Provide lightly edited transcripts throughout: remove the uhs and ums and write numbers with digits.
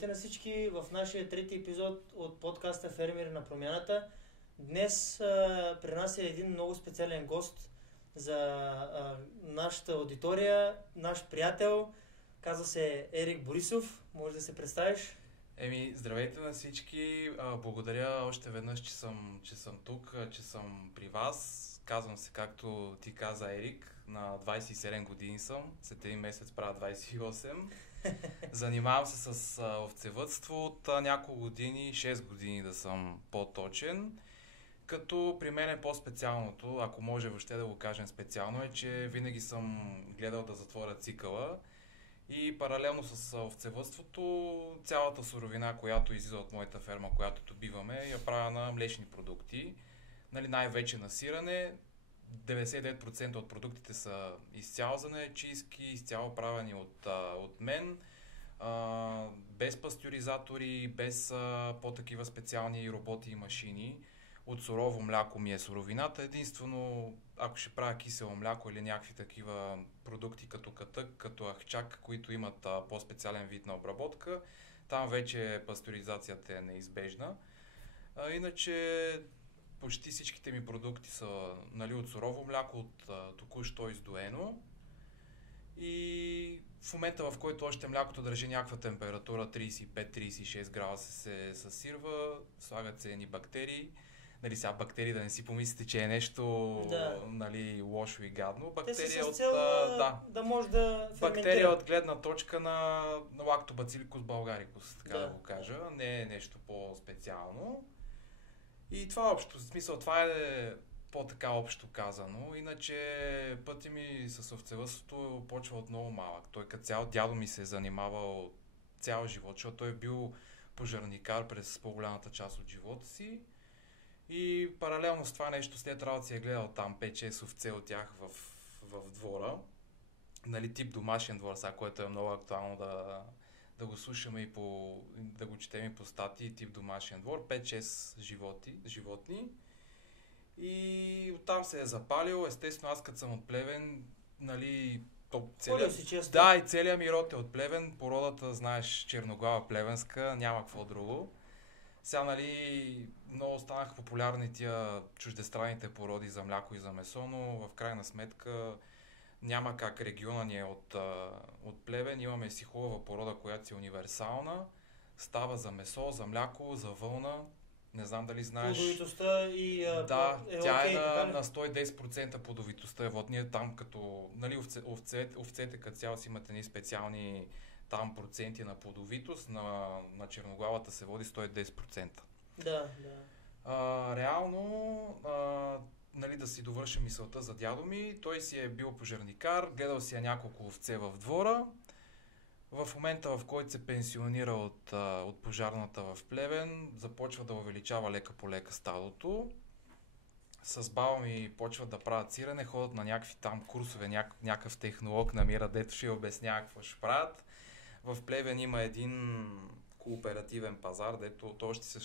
Здравейте на всички в нашия трети епизод от подкаста Фермери на промяната. Днес при нас е един много специален гост за нашата аудитория, наш приятел, казва се Ерик Борисов. Може да се представиш? Здравейте на всички. Благодаря още веднъж, че съм тук, че съм при вас. Казвам се, както ти каза, Ерик. На 27 години съм. След един месец правя 28. Занимавам се с овцевъдство от няколко години, 6 години да съм по-точен. Като при мен е по-специалното, ако може въобще да го кажем специално, е, че винаги съм гледал да затворя цикъла. И паралелно с овцевъдството, цялата суровина, която излиза от моята ферма, която добиваме, я правя на млечни продукти. Най-вече на сирене. 99% от продуктите са изцяло занаятчийски, изцяло правени от мен, без пастеризатори, без по-такива специални роботи и машини. От сурово мляко ми е суровината. Единствено, ако ще правя кисело мляко или някакви такива продукти като катък, като ахчак, които имат по-специален вид на обработка, там вече пастеризацията е неизбежна. Иначе почти всичките ми продукти са от сурово мляко, от току-що издоено. И в момента, в който още млякото държи някаква температура 35-36 градуса, се съсирва, слагат се едни бактерии. Сега бактерии, да не си помислите, че е нещо лошо и гадно. Бактерия от да може да ферментира. Бактерия от гледна точка на Lactobacillus bulgaricus, така да го кажа. Не е нещо по-специално. И това общо, в смисъл, това е по-така общо казано. Иначе пътя ми с овцевъдството почва от много малък. Той като цял дядо ми се е занимавал цял живот, защото той е бил пожарникар през по-голямата част от живота си. И паралелно с това нещо след работа си е гледал там 5-6 овце от тях в двора. Тип домашен двор, сега, което е много актуално да го слушаме и да го четем и по статии, тип домашен двор, 5-6 животни. И оттам се е запалил. Естествено, аз като съм от Плевен, и целият ми род е от Плевен. Породата, знаеш, черноглава плевенска, няма какво друго. Сега, много станаха популярни тия чуждестранните породи за мляко и за месо, но в крайна сметка няма как. Региона ни е от Плевен. Имаме си хубава порода, която си универсална. Става за месо, за мляко, за вълна. Не знам дали знаеш. Плодовитостта и тя е на 110% плодовитостта. Ние там като овцете като цяло си имат едни специални там проценти на плодовитост, на черноглавата се води 110%. Да. Реално, да си довърша мисълта за дядо ми, той си е бил пожарникар, гледал си няколко овце в двора. В момента, в който се пенсионира от пожарната в Плевен, започва да увеличава лека по лека стадото. С баба ми почват да правят сирене, ходят на някакви там курсове, някакъв технолог намира, дето ще обяснява какво ще правят. В Плевен има един кооперативен пазар, дето още си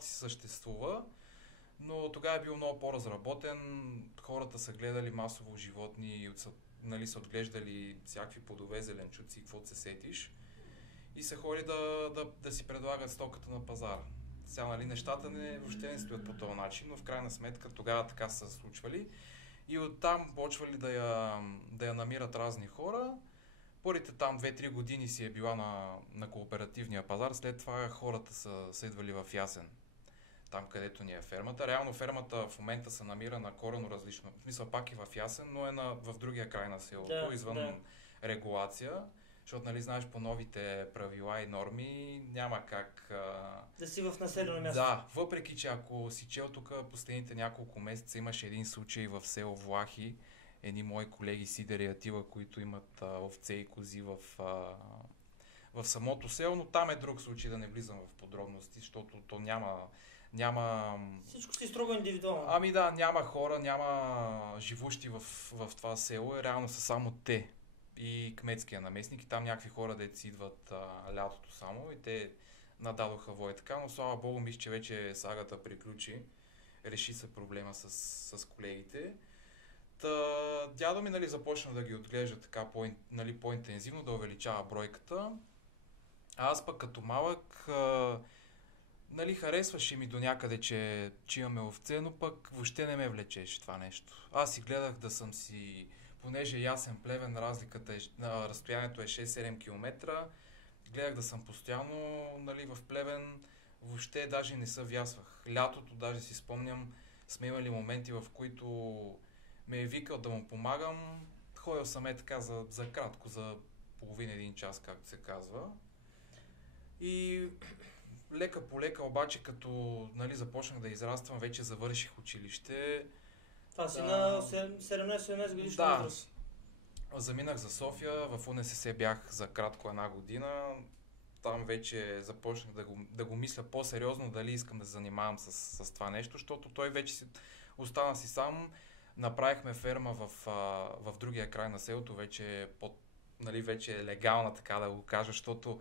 съществува, но тогава е бил много по-разработен. Хората са гледали масово животни, са отглеждали всякакви плодове, зеленчуци, каквото се сетиш. И се ходи да си предлагат стоката на пазара. Сега, нещата въобще не стоят по този начин, но в крайна сметка тогава така са случвали. И оттам почвали да я намират разни хора. Първите там 2-3 години си е била на кооперативния пазар, след това хората са идвали в Ясен, там където ни е фермата. Реално фермата в момента се намира на коренно различно, в смисъл пак и в Ясен, но е в другия край на селото, извън регулация, защото знаеш по новите правила и норми няма как да си в населено място. Да, въпреки че ако си чел тук последните няколко месеца имаше един случай в село Влахи, едни мои колеги Сидер и Атила, които имат овце и кози в самото село, но там е друг случай, да не влизам в подробности, защото то няма... Всичко си строго индивидуално. Няма хора, няма живущи в това село, реално са само те и кметския наместник и там някакви хора, дето си идват лятото само и те нададоха вой така, но слава богу, мисля, че вече сагата приключи, реши се проблема с колегите. Дядо ми започна да ги отглежда така по-интензивно, да увеличава бройката. А аз пък като малък, нали, харесваше ми до някъде, че имаме овце, но пък въобще не ме влечеше това нещо. Аз си гледах да съм си, понеже ясен Плевен, разстоянието е 6-7 км, гледах да съм постоянно, нали, в Плевен, въобще даже не се вясвах. Лятото, даже си спомням, сме имали моменти, в които ме е викал да му помагам. Ходил съм така за кратко, за половин-един час, както се казва. И лека по лека, обаче, като, нали, започнах да израствам, вече завърших училище. Това си на 17-18 годишна Да, възраст. заминах за София, в УНСС бях за кратко една година. Там вече започнах да го мисля по-сериозно, дали искам да се занимавам с това нещо, защото той вече остана си сам. Направихме ферма в другия край на селото, вече нали, вече е легална, така да го кажа, защото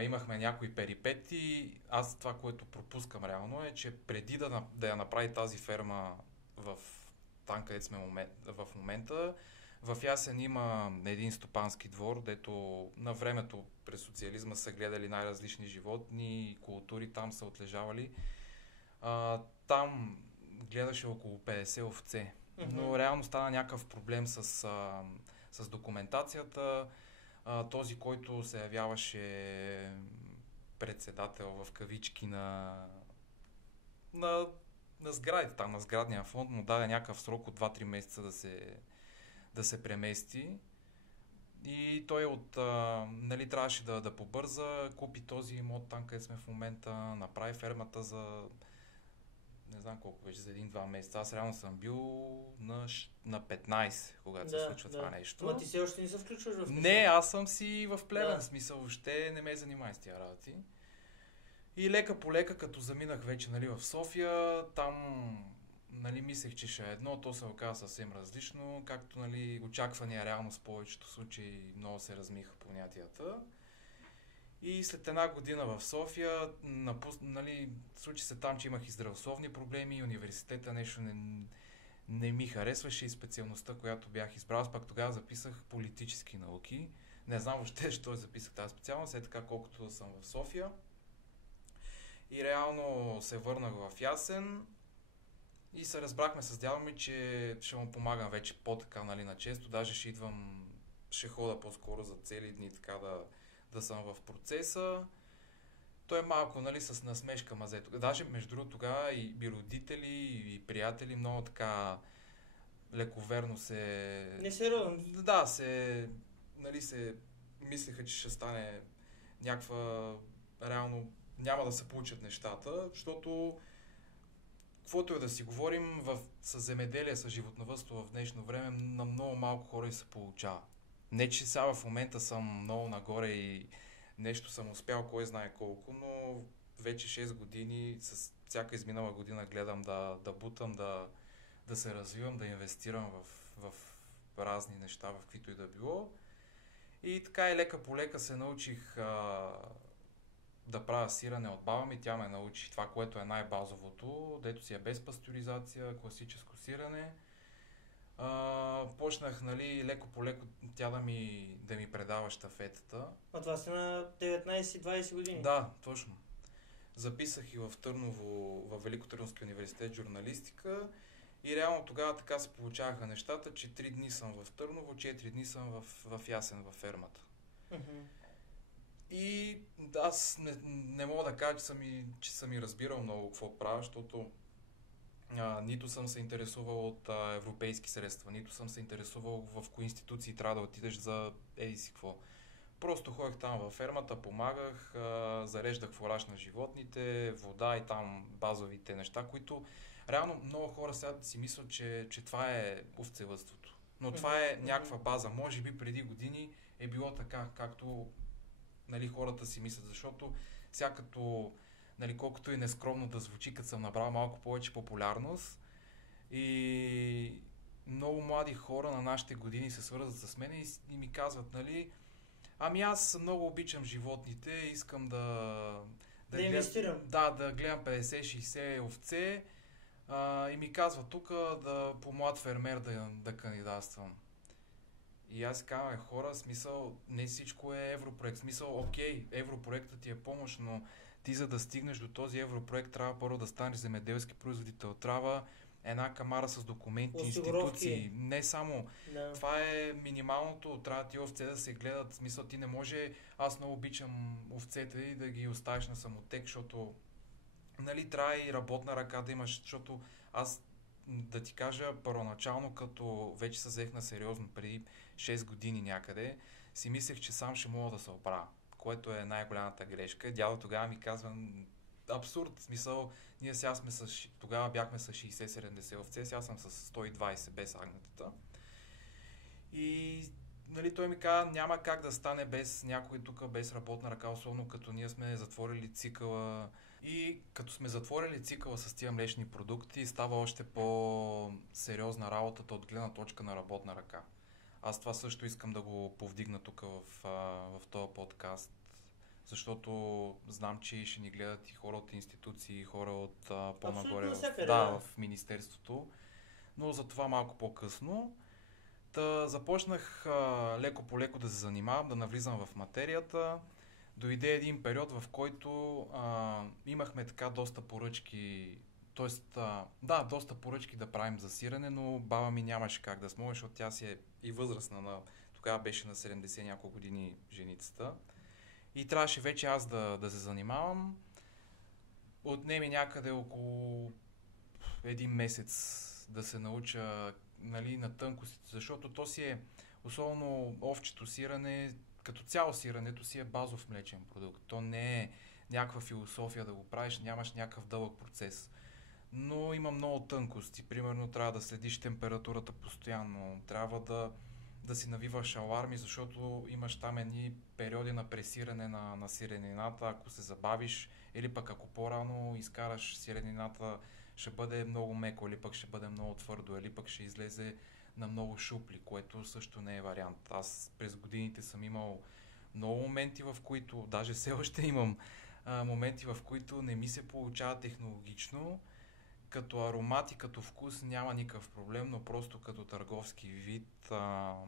имахме някои перипети. Аз това, което пропускам реално е, че преди да я направи тази ферма там, където сме в момента, в Ясен има един стопански двор, дето на времето през социализма са гледали най-различни животни, култури, там са отлежавали. Там гледаше около 50 овце, но реално стана някакъв проблем с документацията. Този, който се явяваше председател в кавички на сградите, там на сградния фонд, му даде някакъв срок от 2-3 месеца да се премести. И той нали, трябваше да побърза, купи този имот там, където сме в момента, направи фермата за не знам колко беше, за 1-2 месеца. Аз реално съм бил на 15, когато се случва това нещо. Ма ти все още не се включваш в Не, аз съм си в Плевен, смисъл, въобще не ме занимай с тия работи. И лека по лека, като заминах вече, нали, в София, там, нали, мислех, че ще е едно, то се оказа съвсем различно, както, нали, очаквания реално с повечето случаи много се размиха понятията. И след една година в София, нали, случи се там, че имах и здравословни проблеми, и университета нещо не ми харесваше и специалността, която бях избрал. Аз пак тогава записах политически науки. Не знам въобще, защо записах тази специалност, след така колкото съм в София. И реално се върнах в Ясен и се разбрахме с дядо ми, че ще му помагам вече по-така, нали, на често. Даже ще хода по-скоро за цели дни, така да съм в процеса. Той е малко, нали, с насмешка мазето. Даже, между другото, тогава и родители, и приятели много така лековерно се... Несериозно. Да, нали, се мислеха, че ще стане някаква... Реално няма да се получат нещата, защото каквото е да си говорим, с земеделие, с животновъдство в днешно време, на много малко хора и се получава. Не, че сега в момента съм много нагоре и нещо съм успял, кой знае колко, но вече 6 години, с всяка изминала година гледам да бутам, да се развивам, да инвестирам в разни неща, в каквито и да било. И така и лека по лека се научих да правя сирене от баба ми. Тя ме научи това, което е най-базовото, дето си е без пастеризация, класическо сирене. Почнах, нали, леко по леко тя да ми предава щафетата. А това си на 19-20 години? Да, точно. Записах и в Търново, в Великотърновския университет журналистика и реално тогава така се получаваха нещата, че 3 дни съм в Търново, 4 дни съм в Ясен, във фермата. И аз не мога да кажа, че съм и разбирал много какво правя, защото нито съм се интересувал от европейски средства, нито съм се интересувал в кои институции трябва да отидеш за еди си какво. Просто ходех там във фермата, помагах, зареждах фураж на животните, вода и там базовите неща, които реално много хора сега си мислят, че това е овцевъдството. Но това е някаква база. Може би преди години е било така, както, нали, хората си мислят, защото сега като, нали, колкото и нескромно да звучи, като съм набрал малко повече популярност и много млади хора на нашите години се свързват с мен и ми казват, нали, ами аз много обичам животните, искам да инвестирам. Да гледам 50-60 овце и ми казват тук по млад фермер да кандидатствам. И аз казвам, хора, смисъл, не всичко е европроект. Смисъл, окей, европроектът ти е помощ, но ти за да стигнеш до този европроект трябва първо да станеш земеделски производител. Трябва една камара с документи, институции. Не само. Да. Това е минималното. Трябва ти овце да се гледат. В смисъл, ти не може... Аз много обичам овцете и да ги оставиш на самотек, защото нали, трябва и работна ръка да имаш, защото аз да ти кажа, първоначално, като вече се взех на сериозно преди 6 години някъде, си мислех, че сам ще мога да се оправя, което е най-голямата грешка. Дядо тогава ми казва, абсурд, в смисъл, ние сега сме тогава бяхме с 60-70 овце, сега съм с 120 без агнетата. И нали, той ми каза, няма как да стане без някой тук, без работна ръка, особено като ние сме затворили цикъла. И като сме затворили цикъла с тия млечни продукти, става още по-сериозна работата от гледна точка на работна ръка. Аз това също искам да го повдигна тук в този подкаст, защото знам, че ще ни гледат и хора от институции, и хора от по-нагоре в Министерството, но за това малко по-късно. Започнах леко по леко да се занимавам, да навлизам в материята. Дойде един период, в който имахме така доста поръчки, доста поръчки да правим за сирене, но баба ми нямаше как да смогне, защото тя си е и възрастна, тогава беше на 70 няколко години женицата. И трябваше вече аз да се занимавам. Отнеми някъде около един месец да се науча нали, на тънкостите, защото то си е, особено овчето сирене, като цяло сирането си е базов млечен продукт. То не е някаква философия да го правиш, нямаш някакъв дълъг процес. Но има много тънкости. Примерно трябва да следиш температурата постоянно, трябва да си навиваш аларми, защото имаш там едни периоди на пресиране на сиренината. Ако се забавиш или пък ако по-рано изкараш сиренината, ще бъде много меко, или пък ще бъде много твърдо, или пък ще излезе на много шупли, което също не е вариант. Аз през годините съм имал много моменти, в които, даже все още имам моменти, в които не ми се получава технологично. Като аромат и като вкус няма никакъв проблем, но просто като търговски вид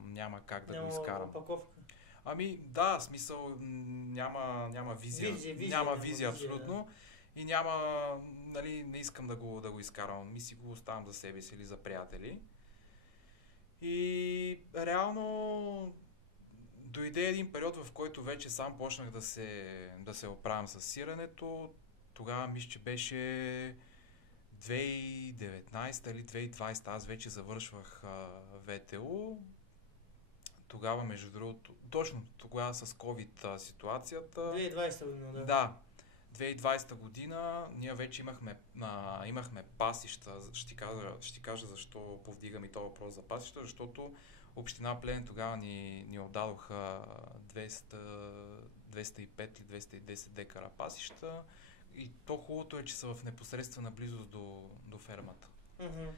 няма как да го изкарам. Опаковка. Ами да, смисъл няма визия. Няма визия абсолютно. И нали, не искам да го изкарам. Ми си го оставам за себе си или за приятели. И реално дойде един период, в който вече сам почнах да се оправям с сиренето. Тогава мисля, че беше 2019 или 2020. Аз вече завършвах ВТУ. Тогава, между другото, точно тогава с COVID ситуацията. 2020 година, да. Да. 2020 година ние вече имахме пасища. Ще кажа защо повдигам и този въпрос за пасища, защото община Плевен тогава ни отдадоха 205 или 210 декара пасища и то хубавото е, че са в непосредствена близост до фермата. Mm-hmm.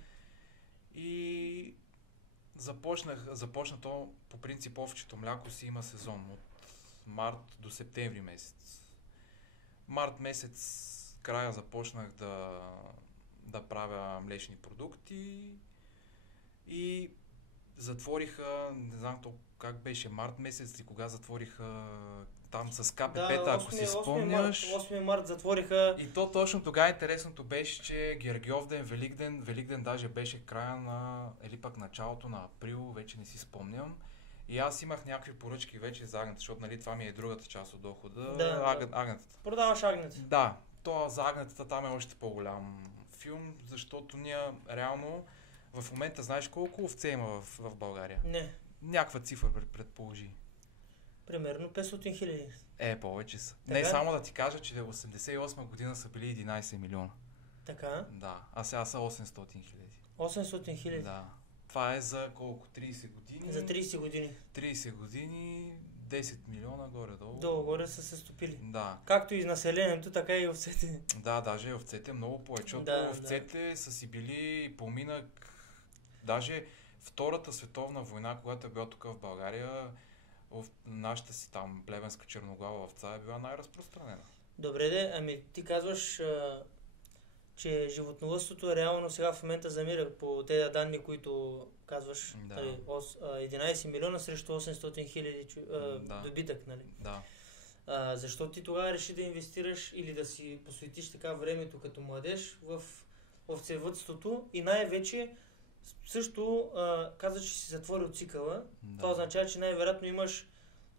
И започна то, по принцип овчето мляко си има сезон от март до септември месец. Март месец края започнах да правя млечни продукти и затвориха, не знам как беше, март месец и кога затвориха там с КПП-та, ако си спомняш. 8 март затвориха. И то точно тогава интересното беше, че Гергьовден, Великден даже беше края или пък началото на април, вече не си спомням. И аз имах някакви поръчки вече за агнета, защото нали, това ми е другата част от дохода. Агнетата. Продаваш агнетата. Да, то за агнетата там е още по-голям филм, защото ние реално в момента знаеш колко овце има в България? Не. Някаква цифра предположи. Примерно 500 хиляди. Повече са. Така? Не само да ти кажа, че в 88 година са били 11 милиона. Така? Да, а сега са 800 хиляди. 800 хиляди? Да. Това е за колко? 30 години? За 30 години. 30 години, 10 милиона горе-долу. Долу-горе са се стопили. Да. Както и населението, така и овцете. Да, даже овцете много повече. Овцете са си били поминък. Даже Втората световна война, когато е била тук в България, нашата си там плевенска черноглава овца е била най-разпространена. Добре, ами ти казваш че животновъдството реално сега в момента замира по тези данни, които казваш, Да. нали, 11 милиона срещу 800 хиляди Да. добитък, нали? Да. Защо ти тогава реши да инвестираш или да си посветиш така времето като младеж в овцевъдството и най-вече също каза, че си затворил цикъла. Да. Това означава, че най-вероятно имаш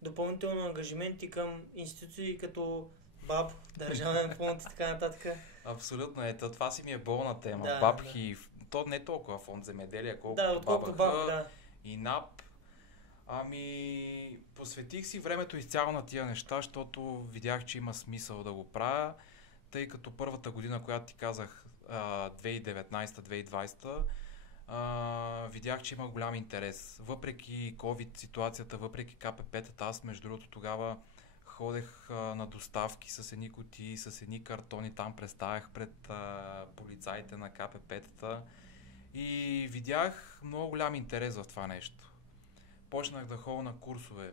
допълнително ангажименти към институции като БАБ, Държавен фонд и така нататък. Абсолютно, това си ми е болна тема. Да, БАБХИ, то не толкова фонд земеделие, колкото Да, отколкото БАБХ БАБ, да. и НАП. Посветих си времето изцяло на тия неща, защото видях, че има смисъл да го правя, тъй като първата година, която ти казах, 2019-2020, видях, че има голям интерес. Въпреки COVID ситуацията, въпреки КПП-тата, аз между другото тогава ходех на доставки с едни кутии, с едни картони, там представях пред полицаите на КПП-тата и видях много голям интерес в това нещо. Почнах да ходя на курсове.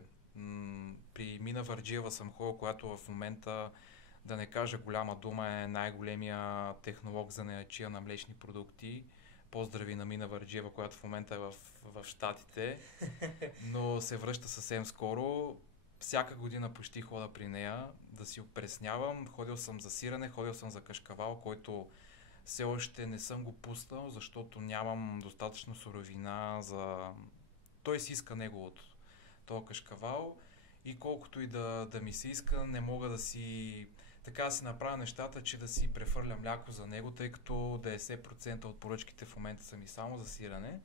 При Мина Варджиева съм ходил, която в момента, да не кажа голяма дума, е най-големия технолог за занаятчия на млечни продукти. Поздрави на Мина Варджиева, която в момента е в Щатите, но се връща съвсем скоро. Всяка година почти хода при нея да си опреснявам. Ходил съм за сирене, ходил съм за кашкавал, който все още не съм го пуснал, защото нямам достатъчно суровина за... Той си иска неговото, този кашкавал, и колкото и да ми се иска, не мога да си... Така да си направя нещата, че да си префърля мляко за него, тъй като 90% от поръчките в момента са ми само за сирене.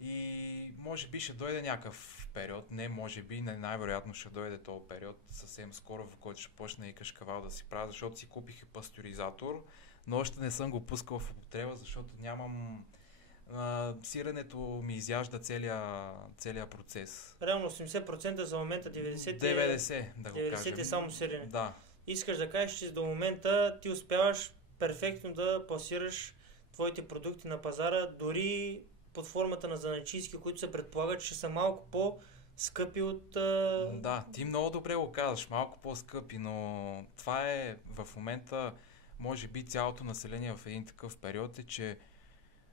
И може би ще дойде някакъв период, не може би, най-вероятно ще дойде този период съвсем скоро, в който ще почне и кашкавал да си правя, защото си купих и пастеризатор, но още не съм го пускал в употреба, защото нямам... сиренето ми изяжда целия процес. Реално 80% за момента, 90, да го 90 кажем. е само сирене. Да. Искаш да кажеш, че до момента ти успяваш перфектно да пласираш твоите продукти на пазара, дори под формата на занаятчийски, които се предполагат, че са малко по-скъпи от... Да, ти много добре го казваш, малко по-скъпи, но това е в момента, може би цялото население в един такъв период е, че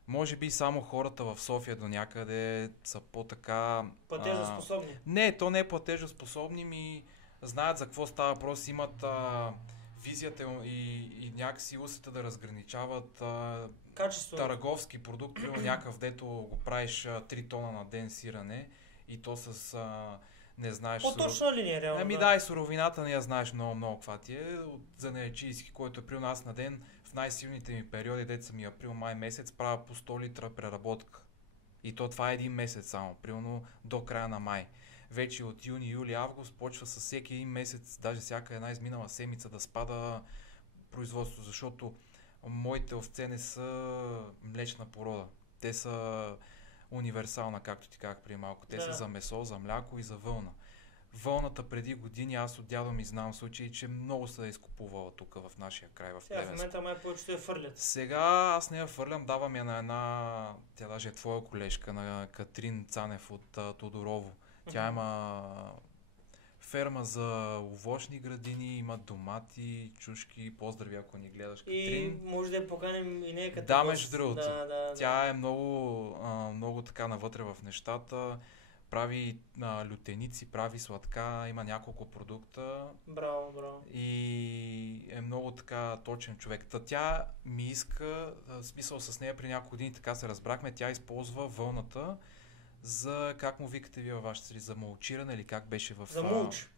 може би само хората в София до някъде са по-така... Платежоспособни. Не, то не е платежоспособни, ми знаят за какво става въпрос, имат визията и някакси усета да разграничават търговски продукт, примерно някакъв, дето го правиш 3 тона на ден сирене и то с... не знаеш... По-точна линия, реално. Да, и суровината не я знаеш много каква ти е. От занаятчийски, който е при нас на ден, в най-силните ми периоди, дето съм и април-май месец, правя по 100 литра преработка. И това е един месец само, примерно до края на май. Вече от юни, юли, август почва с всеки един месец, даже всяка една изминала седмица да спада производство, защото моите овце не са млечна порода. Те са универсална, както ти казах преди малко. Те са за месо, за мляко и за вълна. Вълната преди години, аз от дядо ми знам случаи, че много се е изкупувала тук в нашия край, в Плевенско. В момента май повечето я фърлят. Сега аз не я фърлям, давам я на една, тя даже е твоя колежка, на Катрин Цанев от Тодорово. Тя има ферма за овощни градини, има домати, чушки, поздрави ако ни гледаш, Катрин. И може да я поканим и нея като Да, между другото. Тя е много така навътре в нещата. Прави лютеници, прави сладка, има няколко продукта. Браво. И е много така точен човек. Тя ми иска, смисъл с нея при няколко години така се разбрахме, тя използва вълната за, как му викате вие във вашата среди, за мулчиране или как беше в... За мулч.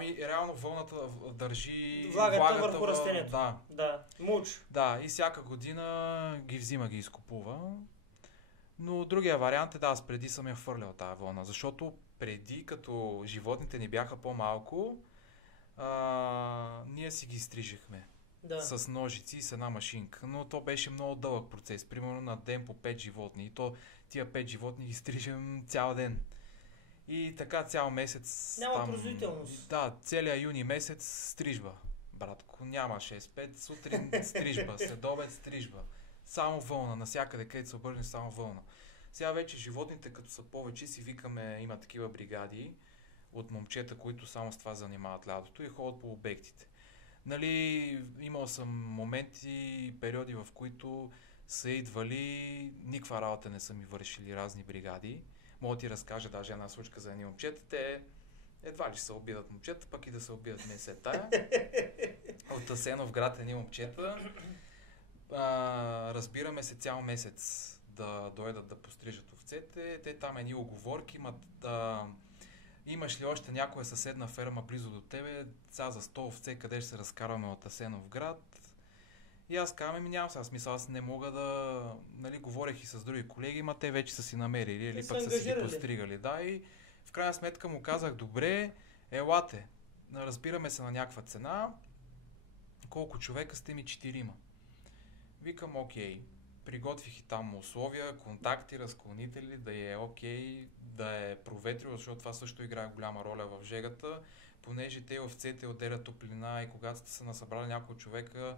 Реално вълната държи влагата върху растението. Да, мулч. Да, и всяка година ги взима, ги изкупува. Но другия вариант е, аз преди съм я фърлял тази вълна, защото преди, като животните ни бяха по-малко, ние си ги стрижехме. С ножици и с една машинка. Но то беше много дълъг процес. Примерно на ден по 5 животни. И то тия 5 животни ги стрижем цял ден. И така цял месец... Няма производителност. Да, целия юни месец стрижба. Братко, няма 6-5, сутрин стрижба, следобед стрижба. Само вълна, навсякъде, където се обърне само вълна. Сега вече животните, като са повече, си викаме, има такива бригади. от момчета, които само с това занимават лятото и ходят по обектите. Нали, имал съм моменти, периоди, в които са идвали, никаква работа не са ми вършили разни бригади. Мога да ти разкажа даже една случка за едни момчета. Те едва ли ще се обидат момчета, пък и да се обидат не се тая. От Асеновград едни момчета. Разбираме се цял месец да дойдат да пострижат овцете. Те там едни уговорки имат имаш ли още някоя съседна ферма близо до тебе, сега за 100 овце, къде ще се разкарваме от Асеновград. И аз казвам, нямам сега смисъл, аз не мога да... Нали, говорех и с други колеги, ма те вече са си намерили, или пък са си ги постригали. Да, и в крайна сметка му казах, добре, елате, разбираме се на някаква цена, колко човека сте ми 4. Викам, окей, приготвих и там условия, контакти, разклонители, да е окей, да е проветрило, защото това също играе голяма роля в жегата, понеже те овцете отделят топлина и когато сте се насъбрали няколко човека,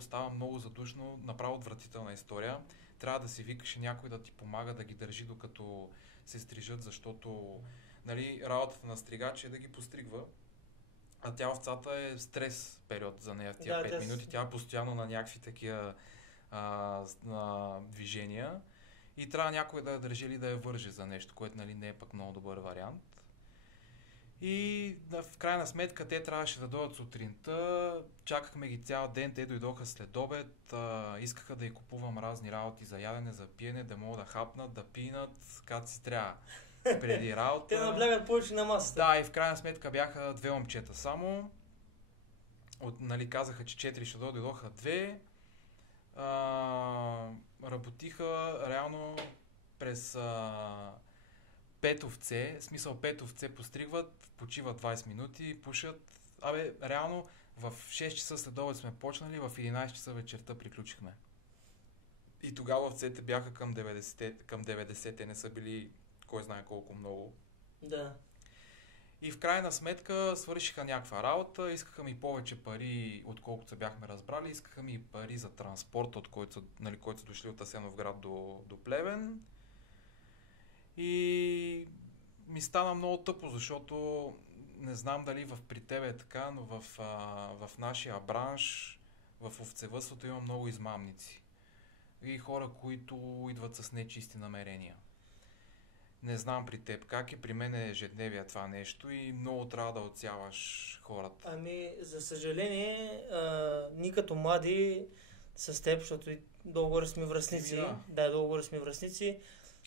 става много задушно, направо отвратителна история. Трябва да си викаш някой да ти помага да ги държи докато се стрижат, защото нали, работата на стригач е да ги постригва. А тя овцата е стрес период за нея в тия 5 минути. Тя е постоянно на някакви такива движения и трябва някой да я държи или да я върже за нещо, което нали, не е пък много добър вариант. И в крайна сметка те трябваше да дойдат сутринта, чакахме ги цял ден, те дойдоха след обед, искаха да й купувам разни работи за ядене, за пиене, да могат да хапнат, да пинат, както си трябва преди работа. Те наблягат повече на масата. Да, и в крайна сметка бяха 2 момчета само. Нали, казаха, че 4 ще дойдоха 2. Работиха реално през 5 овце, смисъл 5 овце постригват, почиват 20 минути, пушат. Реално в 6 часа след обед сме почнали, в 11 часа вечерта приключихме. И тогава овцете бяха към 90, те не са били кой знае колко много. Да. И в крайна сметка свършиха някаква работа, искаха ми повече пари, отколкото се бяхме разбрали, искаха ми пари за транспорт, от който са дошли от Асеновград до Плевен. И ми стана много тъпо, защото не знам дали при тебе е така, но в нашия бранш, в овцевъдството има много измамници. И хора, които идват с нечисти намерения. Не знам при теб как е, при мен е ежедневие това нещо и много трябва да отсяваш хората. За съжаление, ние като млади с теб, защото долу-горе сме връстници. Да, долу-горе сме връстници.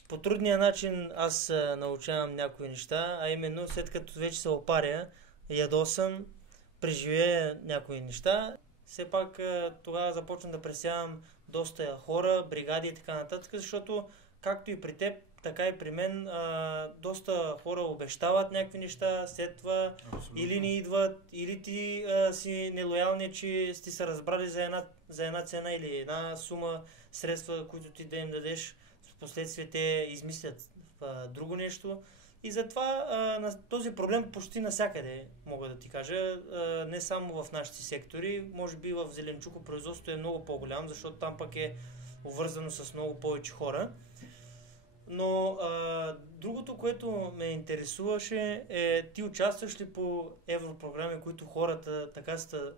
По трудния начин аз научавам някои неща, а именно след като вече се опаря, ядосан, преживея някои неща, все пак тогава започвам да пресявам доста хора, бригади и така нататък, защото както и при теб, така и при мен, доста хора обещават някакви неща, след това или не идват, или ти си нелоялни, че сте се разбрали за една цена или една сума средства, които ти да им дадеш, в последствие те измислят друго нещо. И затова на този проблем почти навсякъде, мога да ти кажа, не само в нашите сектори, може би в зеленчукопроизводството е много по-голям, защото там пък е обвързано с много повече хора. Но другото, което ме интересуваше е, ти участваш ли по европрограми, които хората така са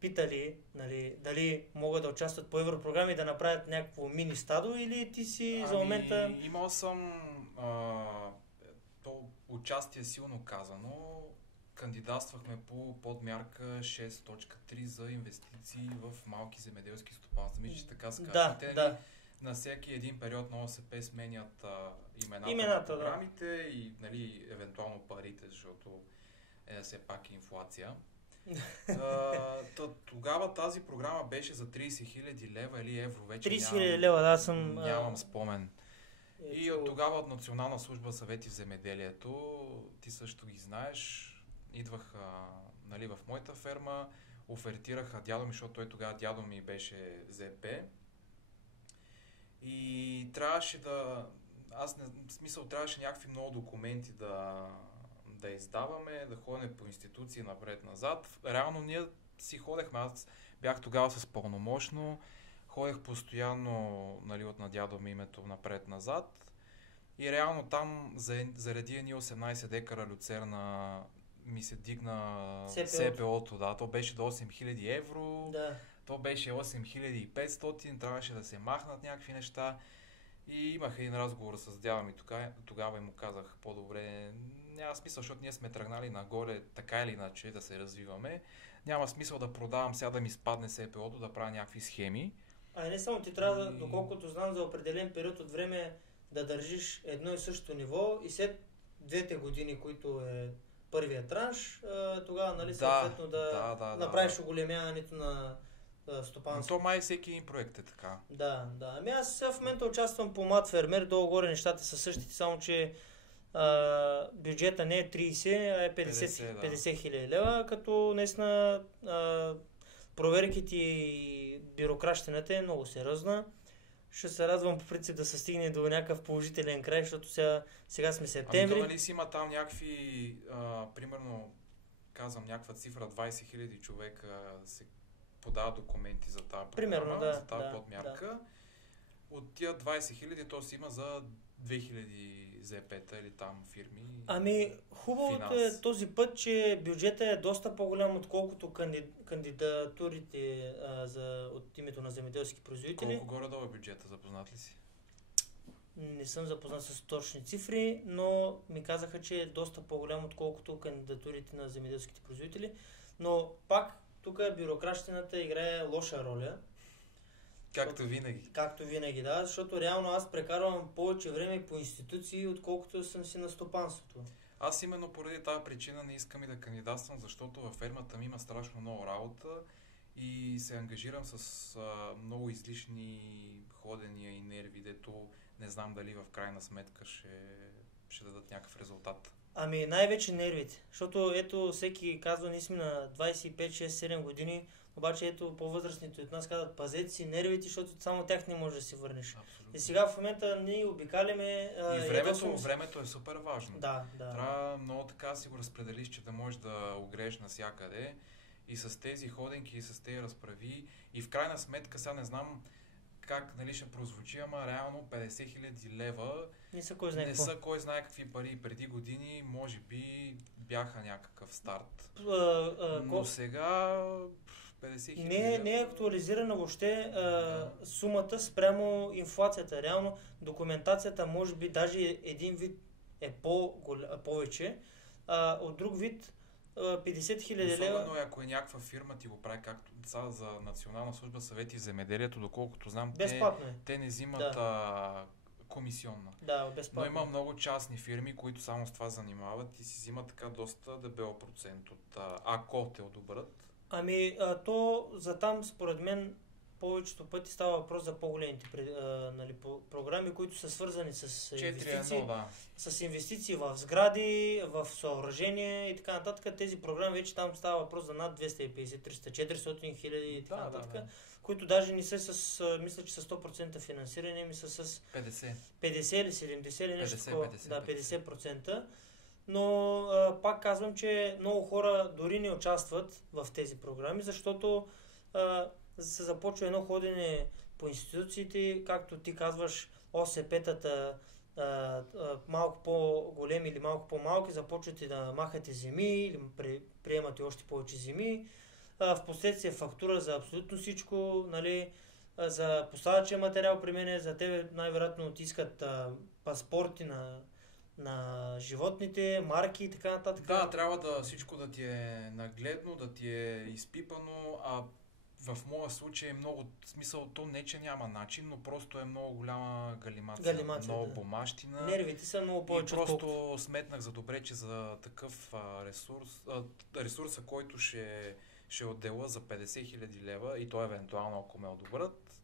питали, нали, дали могат да участват по европрограми да направят някакво мини стадо или ти си за момента... Имал съм то участие силно казано. Кандидатствахме по подмярка 6.3 за инвестиции в малки земеделски стопанства. Мисля, че така се казва. Да. На всеки един период на ОСП сменят имената на програмите и нали, евентуално парите, защото все пак инфлация. Тогава тази програма беше за 30 000 лева или евро. Вече 30 000 лева, да, съм... Нямам спомен. И от тогава от Национална служба съвети в земеделието, ти също ги знаеш, идвах нали, в моята ферма, офертираха дядо ми, защото той тогава дядо ми беше ЗП. И трябваше трябваше някакви много документи да издаваме, да ходим по институции напред-назад. Реално ние си ходехме, аз бях тогава с пълномощно, ходех постоянно нали, от на дядо ми името напред-назад и реално там заради едни 18 декара люцерна ми се дигна СПО-то. СПО-то, да, то беше до 8000 евро, Да. то беше 8500, трябваше да се махнат някакви неща и имах един разговор с дяда ми тогава и му казах по-добре, няма смисъл, защото ние сме тръгнали нагоре така или иначе да се развиваме, няма смисъл да продавам сега да ми спадне СПО-то, да правя някакви схеми. А и не само ти трябва, доколкото знам, за определен период от време да държиш едно и също ниво и след 2 години, които е първия транш, тогава, нали, съответно да направиш оголемяването на стопанство. То май всеки един проект е така. Да. Ами аз в момента участвам по млад фермер, долу-горе нещата са същите, само че бюджета не е 30, а е 50 хиляди лева, като наистина проверките и бюрокращината е много сериозна. Ще се радвам по принцип да се стигне до някакъв положителен край, защото сега сме септември. Ами то нали си има там някакви, примерно, казвам някаква цифра, 20 000 човека се подават документи за тази програма, за тази подмярка. Да. От тия 20 000 то си има за 2000 ЗП-та или там фирми. Ами хубавото е този път, че бюджета е доста по-голям, отколкото кандидатурите от името на земеделски производители. Колко горе-долу е бюджета, запознат ли си? Не съм запознат с точни цифри, но ми казаха, че е доста по-голям, отколкото кандидатурите на земеделските производители. Но пак тук бюрокращината играе лоша роля. Както винаги, да, защото реално аз прекарвам повече време по институции, отколкото съм си на стопанството. Аз именно поради тази причина не искам и да кандидатствам, защото във фермата ми има страшно много работа и се ангажирам с много излишни ходения и нерви, дето не знам дали в крайна сметка ще дадат някакъв резултат. Ами най-вече нервите, защото ето всеки казва, ние сме на 25, 6, 7 години, обаче ето по-възрастните от нас казват, пазете си нервите, защото само тях не можеш да си върнеш. Абсолютно. И сега в момента ние обикаляме... И времето е супер важно. Да. Трябва много така да си го разпределиш, че да можеш да огрееш навсякъде и с тези ходенки, и с тези разправи. И в крайна сметка, сега не знам как ще прозвучи, ама реално 50 000 лева не са кой знае какви пари. Преди години, може би, бяха някакъв старт. Но сега 50 000 не е актуализирана въобще сумата спрямо инфлацията. Реално документацията може би даже един вид е повече, от друг вид 50 000 лева. Особено ако е някаква фирма ти го прави, както за Национална служба съвети в земеделието, доколкото знам, те не взимат комисионна. Да, безплатно. Но има много частни фирми, които само с това занимават и си взимат така доста дебел процент от ако те одобрят. Ами, то за там, според мен, повечето пъти става въпрос за по-големите програми, които са свързани с инвестиции, с инвестиции в сгради, в съоръжения и така нататък. Тези програми вече там става въпрос за над 250, 300, 400 хиляди и така нататък, които даже не са мисля, че са 100% финансирани, ми са с 50 или 70 или нещо такова. 50%. Но пак казвам, че много хора дори не участват в тези програми, защото се започва едно ходене по институциите, както ти казваш, ОСП-тата малко по-големи или малко по-малки, започвате да махате земи или приемате още повече земи. Впоследствие фактура за абсолютно всичко, нали, за поставачен материал при мен, за тебе най-вероятно ти искат паспорти на животните, марки и така нататък. Да, трябва всичко да ти е нагледно, да ти е изпипано, а в моя случай е много смисъл, то не че няма начин, но просто е много голяма галимация много бумащина. Нервите са много повече. И просто сметнах за добре, че за такъв ресурса, който ще отдела за 50 000 лева и то евентуално ако ме одобрят,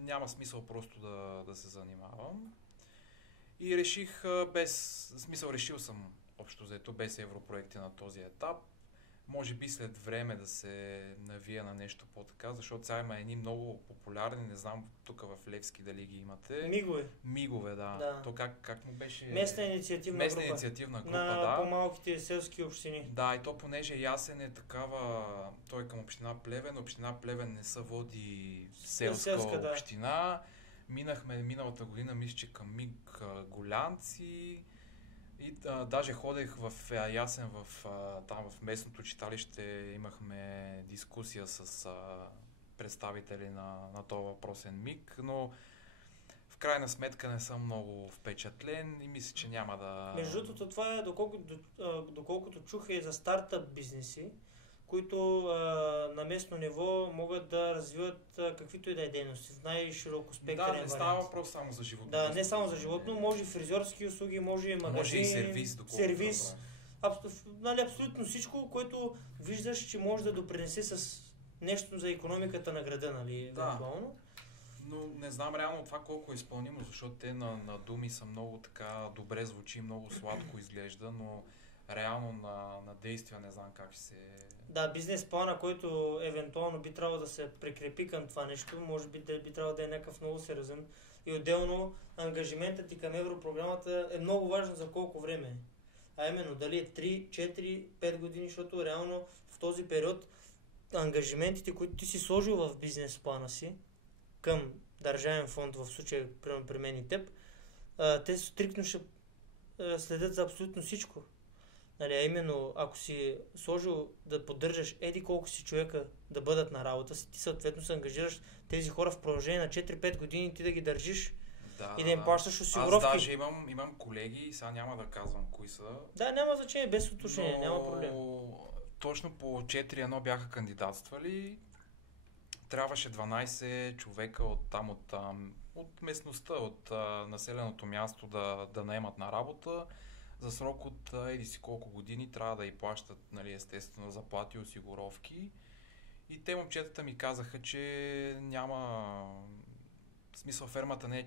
няма смисъл просто да се занимавам. И реших решил съм общо взето без европроекти на този етап. Може би след време да се навия на нещо по-така, защото сега има едни много популярни, не знам тук в Левски дали ги имате. Мигове, да. То как му беше? Местна инициативна група на по-малките селски общини. Да, и то понеже Ясен е такава, той е към община Плевен не се води селска община. Минахме миналата година, мисля, че към Миг Голянци. И даже ходех в Ясен, там в местното читалище имахме дискусия с представители на този въпросен МИГ, но в крайна сметка не съм много впечатлен и мисля, че няма да... Между другото, това е, доколкото чух, е за стартъп бизнеси, които на местно ниво могат да развиват каквито и да е дейности в най-широко спектърен Да, вариант. не става въпрос само за животно. Да, не само за животно, може и фризьорски услуги, може и магазин, може и сервис, сервис. Нали, абсолютно всичко, което виждаш, че може да допринесе с нещо за икономиката на града, нали, евентуално. Но не знам реално това колко е изпълнимо, защото те на думи са много така добре звучи, много сладко изглежда, но реално на действия не знам как ще се... Да, бизнес плана, който евентуално би трябвало да се прикрепи към това нещо, може би би трябвало да е някакъв много сериозен. И отделно ангажиментът ти към европрограмата е много важен за колко време. А именно дали е 3, 4, 5 години, защото реално в този период ангажиментите, които ти си сложил в бизнес плана си към държавен фонд, в случая при мен и теб, те стриктно ще следят за абсолютно всичко. Нали, а именно, ако си сложил да поддържаш еди колко си човека да бъдат на работа си, ти съответно се ангажираш тези хора в продължение на 4-5 години ти да ги държиш и да им плащаш осигуровки. Аз даже имам колеги, сега няма да казвам кои са. Да, няма значение, без уточнение, няма проблем. Точно по 4-1 бяха кандидатствали. Трябваше 12 човека от местността, от населеното място да наемат на работа. За срок от еди си колко години трябва да й плащат, нали, естествено, заплати и осигуровки. И те момчетата ми казаха, че няма... В смисъл, фермата не е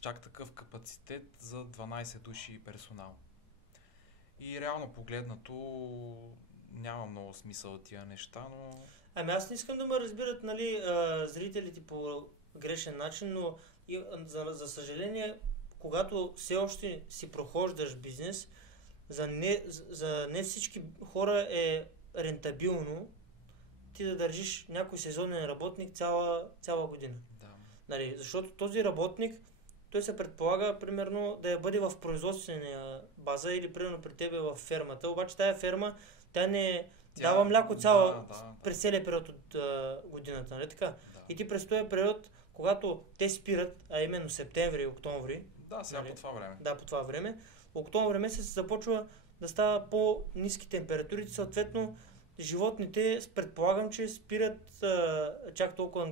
чак такъв капацитет за 12 души персонал. И реално погледнато няма много смисъл от тия неща, но... Ами аз не искам да ме разбират, нали, зрителите по грешен начин, но за съжаление, когато все още си прохождаш бизнес, за не всички хора е рентабилно ти да държиш някой сезонен работник цяла година. Да. Нали, защото този работник, той се предполага примерно да я бъде в производствения база или примерно при тебе в фермата, обаче тая ферма, тя не дава мляко през целия период от годината, нали така? Да. И ти през този период, когато те спират, а именно септември и октомври, да, сега, нали, по това време. Да, по това време. Октомври месец започва да става по-ниски температури, съответно животните, предполагам, че спират чак толкова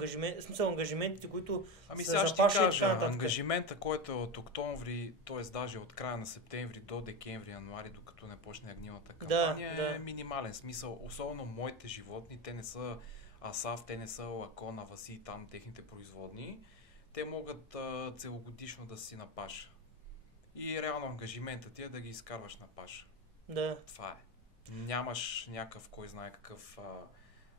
ангажиментите, които сега ще ти кажа, ангажимента, който е от октомври, т.е. даже от края на септември до декември, януари, докато не почне гнилата кампания, е минимален смисъл. Особено моите животни, те не са Асав, те не са Лакона, Васи, там техните производни. Те могат целогодишно да си на паша. И реално ангажиментът ти е да ги изкарваш на паша. Да. Това е. Нямаш някакъв, кой знае какъв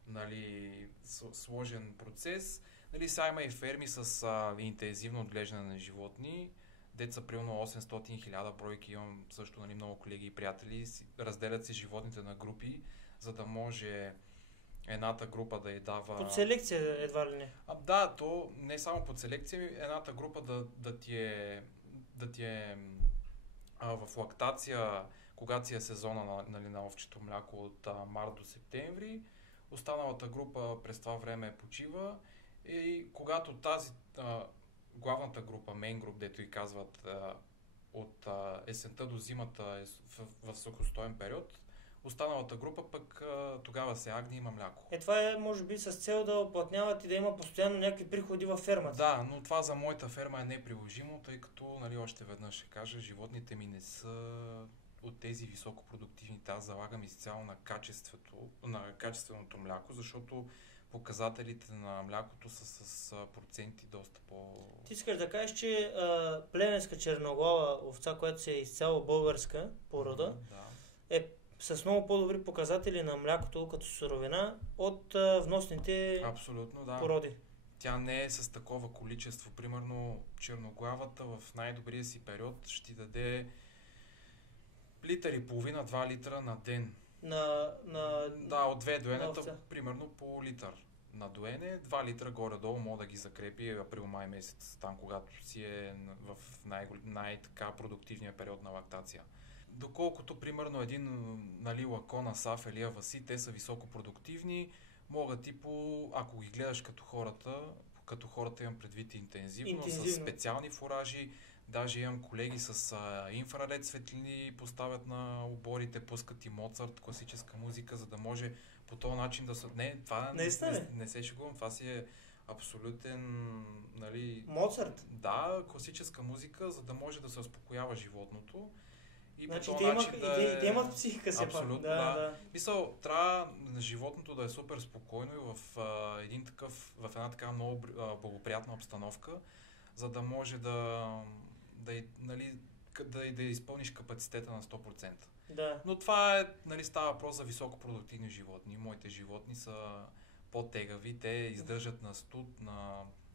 нали, сложен процес. Нали, сега има и ферми с интензивно отглеждане на животни. Деца примерно 800-1000 бройки. Имам също, нали, много колеги и приятели. Разделят си животните на групи, за да може едната група да й дава... Под селекция едва ли не? Да, то не само под селекция, едната група да ти е в лактация, когато си е сезона на овчето мляко от март до септември. Останалата група през това време почива и когато тази главната група, мейн груп, дето и казват, от есента до зимата е в сухостоен период, останалата група пък тогава се агне и има мляко. Това е може би с цел да оплътняват и да има постоянно някакви приходи във фермата. Да, но това за моята ферма е неприложимо, тъй като, нали, още веднъж ще кажа, животните ми не са от тези високопродуктивните. Аз залагам изцяло на качественото мляко, защото показателите на млякото са с проценти доста по... Ти искаш да кажеш, че племенска черноглава овца, която си е изцяло българска порода, е с много по-добри показатели на млякото като суровина от вносните породи. Тя не е с такова количество. Примерно черноглавата в най-добрия си период ще ти даде литър и половина, 2 литра на ден. Да, от 2 доенета, примерно по литър на доене, 2 литра горе-долу мога да ги закрепи април-май месец, там когато си е в най-продуктивния период на лактация. доколкото, примерно, един нали, Лакон, Асаф, Елия Васи, те са високопродуктивни, могат и ако ги гледаш като хората имам предвид интензивно, с специални фуражи, даже имам колеги с инфраред светлини, поставят на оборите, пускат и Моцарт, класическа музика, за да може по този начин да се... Не, това не се шегувам, това си е абсолютен, нали... Моцарт? Да, класическа музика, за да може да се успокоява животното. И значи по този начин те имат психика си. Абсолютно, да. Мисъл, трябва на животното да е супер спокойно и в една така много благоприятна обстановка, за да може да изпълниш капацитета на 100%. Да. Но това е, нали, става въпрос за високопродуктивни животни. Моите животни са по-тегави, те издържат на студ,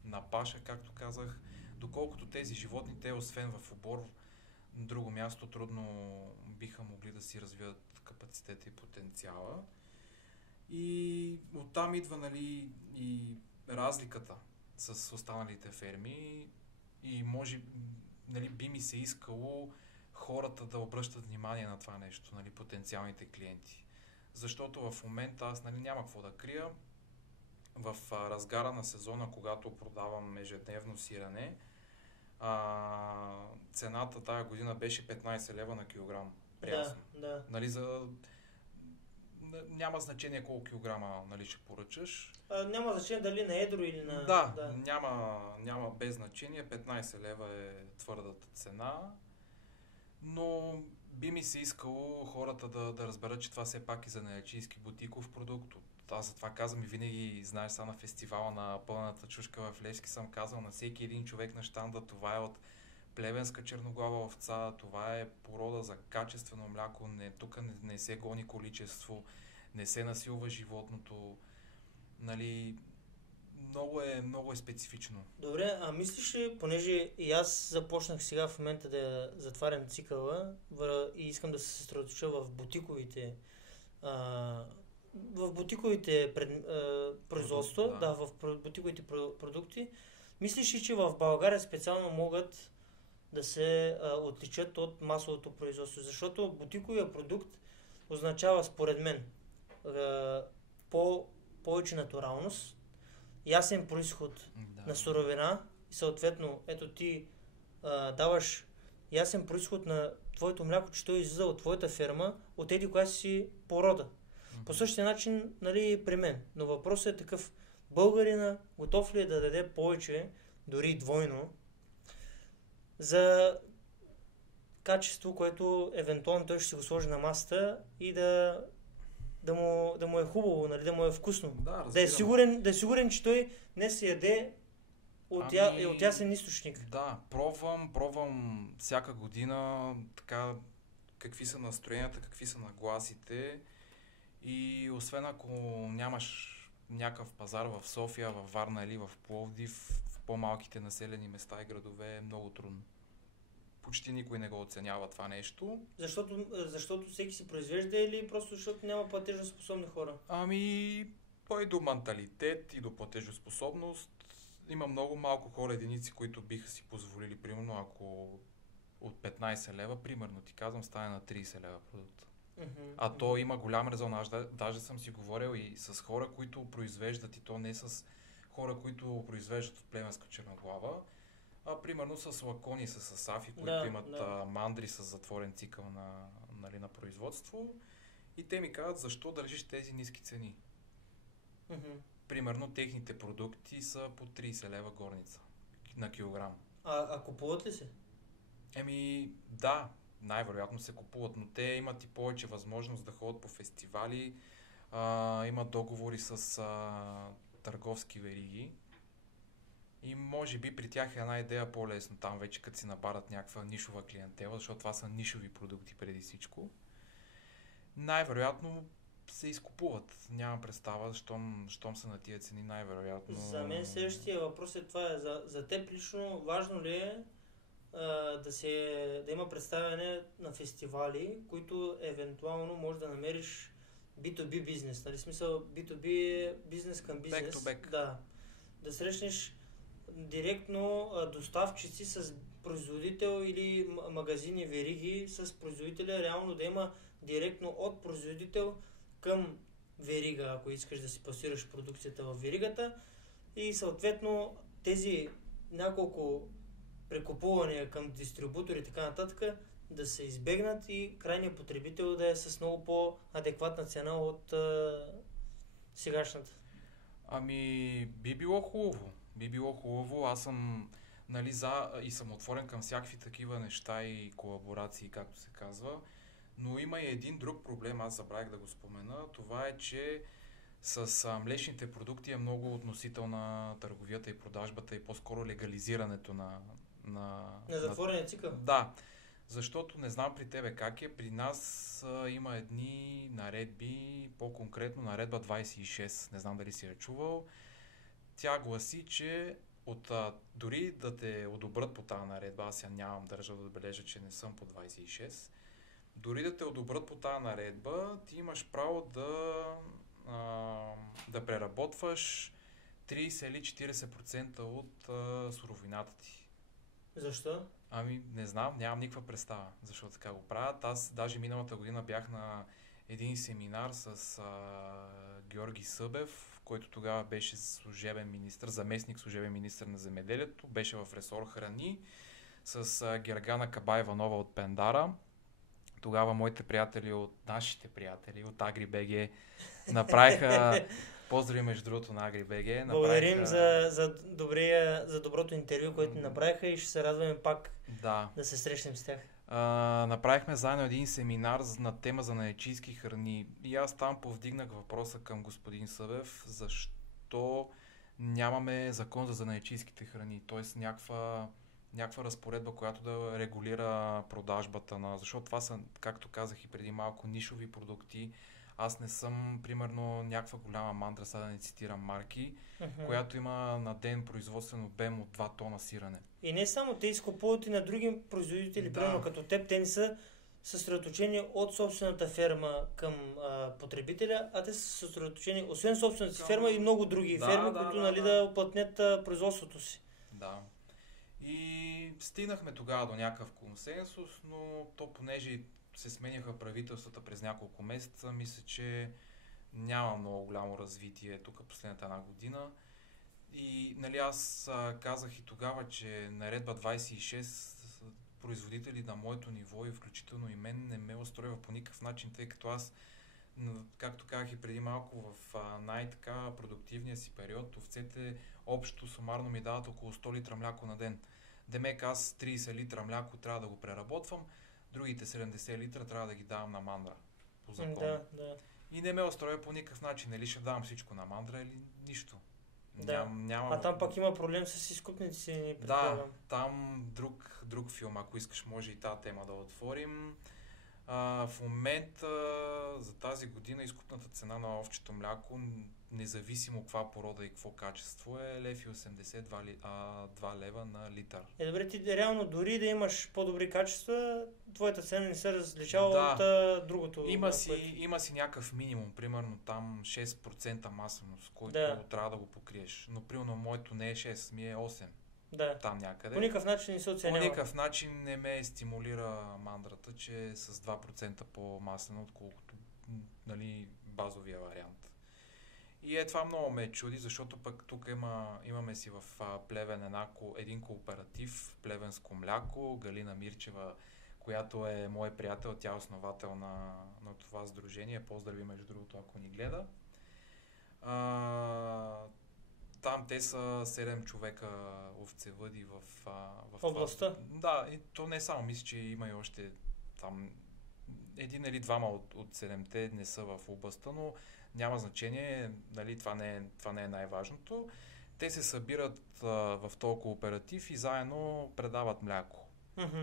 на паша, както казах. Доколкото тези животни, те освен в обор, на друго място трудно биха могли да си развият капацитета и потенциала. И оттам идва, нали, и разликата с останалите ферми и може, нали, би ми се искало хората да обръщат внимание на това нещо, нали, потенциалните клиенти. Защото в момента аз, нали, няма какво да крия. В разгара на сезона, когато продавам ежедневно сирене, цената тая година беше 15 лева на килограм. Прясно. Да. Нали, няма значение колко килограма, нали, ще поръчаш. Няма значение дали на едро или на... Да. Няма без значение. 15 лева е твърдата цена. Но би ми се искало хората да разберат, че това все пак е занаятчийски бутиков продукт. Аз затова казвам и винаги, знаеш, са на фестивала на пълната чушка в Левски съм казал на всеки един човек на щанда, това е от плевенска черноглава овца, това е порода за качествено мляко, тук не се гони количество, не се насилва животното, нали, много е специфично. Добре, а мислиш ли, понеже и аз започнах сега в момента да затварям цикъла и искам да се съсредоточа в бутиковите производства, в бутиковите продукти, мислиш ли, че в България специално могат да се отличат от масовото производство? Защото бутиковия продукт означава, според мен, повече натуралност, ясен произход на суровина и съответно, ето ти даваш ясен произход на твоето мляко, че той излиза от твоята ферма, от еди коя си порода. По същия начин, нали, при мен. Но въпросът е такъв: българина готов ли е да даде повече, дори двойно, за качество, което евентуално той ще си го сложи на масата и да му е хубаво, нали, да му е вкусно. Да е сигурен, че той не се яде от ясен източник. Да, пробвам всяка година така какви са настроенията, какви са нагласите. И освен ако нямаш някакъв пазар в София, в Варна или в Пловдив, в по-малките населени места и градове е много трудно. Почти никой не го оценява това нещо. Защото всеки си произвежда или просто защото няма платежоспособни хора? То и до менталитет, и до платежоспособност. Има много малко хора, единици, които биха си позволили, примерно, ако от 15 лева, примерно ти казвам, стане на 30 лева продукт. А то има голям резон. Аз даже съм си говорил и с хора, които произвеждат, и то не с хора, които произвеждат от плевенска черноглава, а примерно с лакони, с асафи, които имат мандри с затворен цикъл на производство. И те ми казват, защо държиш тези ниски цени. Примерно техните продукти са по 30 лева горница на килограм. А купуват ли се? Да, най-вероятно се купуват, но те имат и повече възможност да ходят по фестивали, имат договори с търговски вериги и може би при тях е една идея по-лесно там вече, като си набарат някаква нишова клиентела, защото това са нишови продукти преди всичко. Най-вероятно се изкупуват. Нямам представа, щом са на тия цени, най-вероятно. За мен следващия въпрос е това. За теб лично важно ли е да има представяне на фестивали, които евентуално може да намериш B2B бизнес, нали, смисъл B2B бизнес към бизнес. Back to back. Да срещнеш директно доставчици с производител или магазини, вериги с производителя, реално да има директно от производител към верига, ако искаш да си пласираш продукцията в веригата, и съответно тези няколко прекупувания към дистрибутори и така нататък да се избегнат и крайният потребител да е с много по-адекватна цена от сегашната. Ами, би било хубаво. Би било хубаво. Аз съм, нали, за и съм отворен към всякакви такива неща и колаборации, както се казва. Но има и един друг проблем, аз забравих да го спомена. Това е, че с млечните продукти е много относителна търговията и продажбата и по-скоро легализирането на затворения цикъл? Да, защото не знам при тебе как е. При нас има едни наредби, по-конкретно наредба 26, не знам дали си я чувал. Тя гласи, че дори да те одобрят по тази наредба, аз я нямам, държа да отбележа, че не съм по 26, дори да те одобрят по тази наредба, ти имаш право да преработваш 30 или 40% от суровината ти. Защо? Ами, не знам, нямам никаква представа защо така го правят. Аз даже миналата година бях на един семинар с Георги Събев, който тогава беше служебен министър, заместник служебен министър на земеделието, беше в ресор храни, с Гергана Кабаева-Нова от Пендара. Тогава нашите приятели от AgriBG направиха поздрави между другото на AgriBG. Благодарим за доброто интервю, което ни направиха и ще се радваме пак да се срещнем с тях. Направихме заедно един семинар на тема за занаятчийски храни и аз там повдигнах въпроса към господин Събев, защо нямаме закон за занаятчийските храни, т.е. някаква разпоредба, която да регулира продажбата защото това са, както казах и преди малко, нишови продукти. Аз не съм, примерно, някаква голяма мандра, сега да не цитирам марки, която има на ден производствен обем от 2 тона сирене. И не само, те изкупуват и на други производители, примерно като теб, те не са съсредоточени от собствената ферма към потребителя, а те са съсредоточени освен собствената си ферма и много други ферми, които да оплътнят производството си. Да. И стигнахме тогава до някакъв консенсус, но то понеже се сменяха правителствата през няколко месеца, мисля, че няма много голямо развитие тук последната една година. И нали, аз казах и тогава, че наредба 26 производители на моето ниво и включително и мен не ме устроива по никакъв начин, тъй като аз, както казах и преди малко, в най-така продуктивния си период, овцете общо сумарно ми дават около 100 литра мляко на ден. Демек аз 30 литра мляко трябва да го преработвам, другите 70 литра трябва да ги давам на мандра по закон. Да. И не ме устроя по никакъв начин. Или ще давам всичко на мандра или нищо. Да. А там пак има проблем с изкупници. Да, там друг филм, ако искаш, може и тази тема да отворим. В момента за тази година изкупната цена на овчето мляко, независимо каква порода и какво качество е 1,80 2 лева на литър. Добре, ти реално дори да имаш по-добри качества, твоята цена не се различава от другото. Има си някакъв минимум, примерно там 6% масленост, който трябва да го покриеш. Но примерно моето не е 6, ми е 8. Да. Там някъде. По никакъв начин не се оценява. По никакъв начин не ме стимулира мандрата, че е с 2% по-маслено, отколкото базовия вариант. И това много ме чуди, защото пък тук имаме си в Плевен един кооператив, Плевенско мляко, Галина Мирчева, която е мой приятел, тя е основател на това сдружение. Поздрави между другото, ако ни гледа. Там те са 7 човека овцевъди в областта. Да, и то не само, мисля, че има и още там един или двама от 7-те не са в областта, но няма значение, нали, това не е най-важното. Те се събират в този кооператив и заедно предават мляко.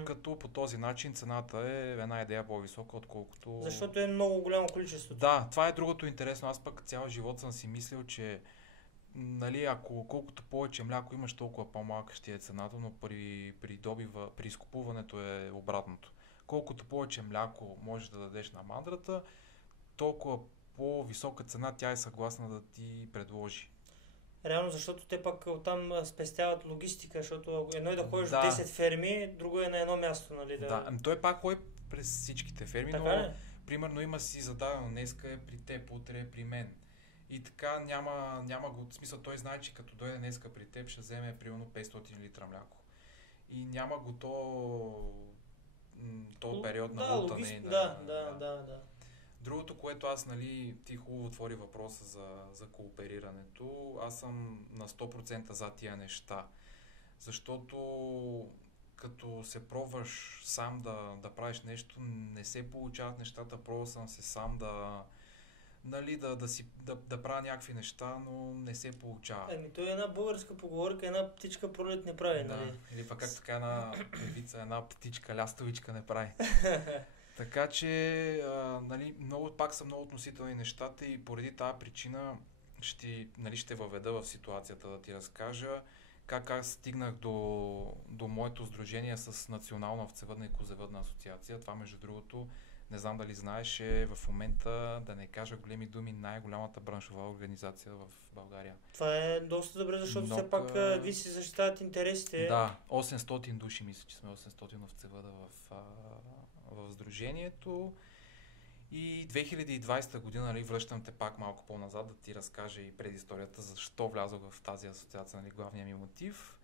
Като по този начин цената е една идея по-висока, отколкото... Защото е много голямо количество. Да, това е другото интересно. Аз пък цял живот съм си мислил, че нали, колкото повече мляко имаш, толкова по-малка ще е цената, но при изкупуването е обратното. Колкото повече мляко можеш да дадеш на мандрата, толкова по-висока цена тя е съгласна да ти предложи. Реално, защото те пък оттам спестяват логистика, защото едно е да ходиш Да. в 10 ферми, друго е на едно място, нали? Да, ами той пак ходи през всичките ферми, Така но ли? примерно има си зададено, днеска е при теб, утре е при мен. И така няма го, в смисъл той знае, че като дойде днеска при теб ще вземе примерно 500 литра мляко. И няма го то период на лутане. Да. Другото, което аз, нали, ти хубаво отвори въпроса за кооперирането, аз съм на 100% за тия неща. Защото като се пробваш сам да правиш нещо, не се получават нещата, пробвал съм се сам нали, да правя някакви неща, но не се получава. Ами той е една българска поговорка, една птичка пролет не прави, Да. нали? Или пък как така една певица, една птичка, лястовичка не прави. Така че, нали, пак са много относителни нещата и поради тази причина ще въведа в ситуацията да ти разкажа как аз стигнах до моето сдружение с Национална овцевъдна и козевъдна асоциация. Това, между другото, не знам дали знаеш, е в момента, да не кажа големи думи, най-голямата браншова организация в България. Това е доста добре, защото все пак ви си защитават интересите. Да, 800 души, мисля, че сме 800 овцевъда в сдружението. И 2020 година, нали, връщам те пак малко по-назад да ти разкажа и предисторията, защо влязох в тази асоциация, нали, главния ми мотив.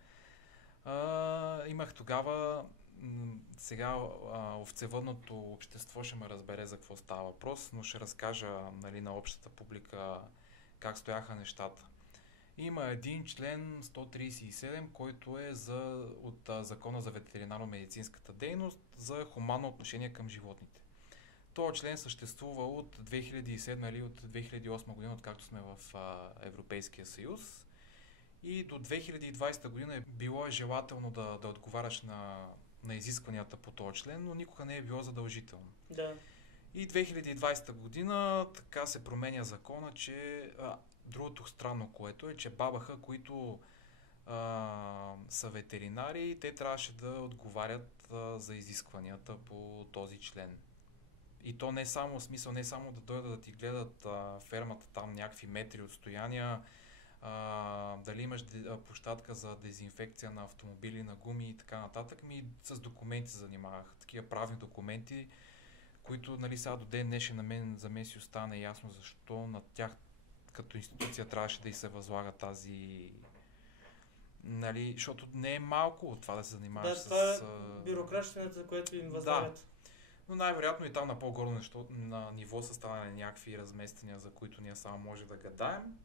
Имах тогава, сега овцевъдното общество ще ме разбере за какво става въпрос, но ще разкажа, нали, на общата публика как стояха нещата. Има един член 137, който е от Закона за ветеринарно-медицинската дейност за хуманно отношение към животните. Този член съществува от 2007 или от 2008 година, откакто сме в Европейския съюз. И до 2020 година е било желателно да отговаряш на изискванията по този член, но никога не е било задължително. Да. И 2020 година така се променя закона, че другото странно, което е, че БАБХ, които са ветеринари, те трябваше да отговарят за изискванията по този член. И то не само смисъл, не само да дойдат да ти гледат фермата там някакви метри отстояния, дали имаш площадка за дезинфекция на автомобили, на гуми и така нататък, с документи се занимавах. Такива правни документи, които, нали, сега до ден днешен за мен си остана ясно защо на тях като институция трябваше да й се възлага тази, нали, защото не е малко от това да се занимаваш с бюрократщината, което им възлагат. Да. Но най-вероятно и там на по-горно на ниво са станали някакви размествания, за които ние само може да гадаем.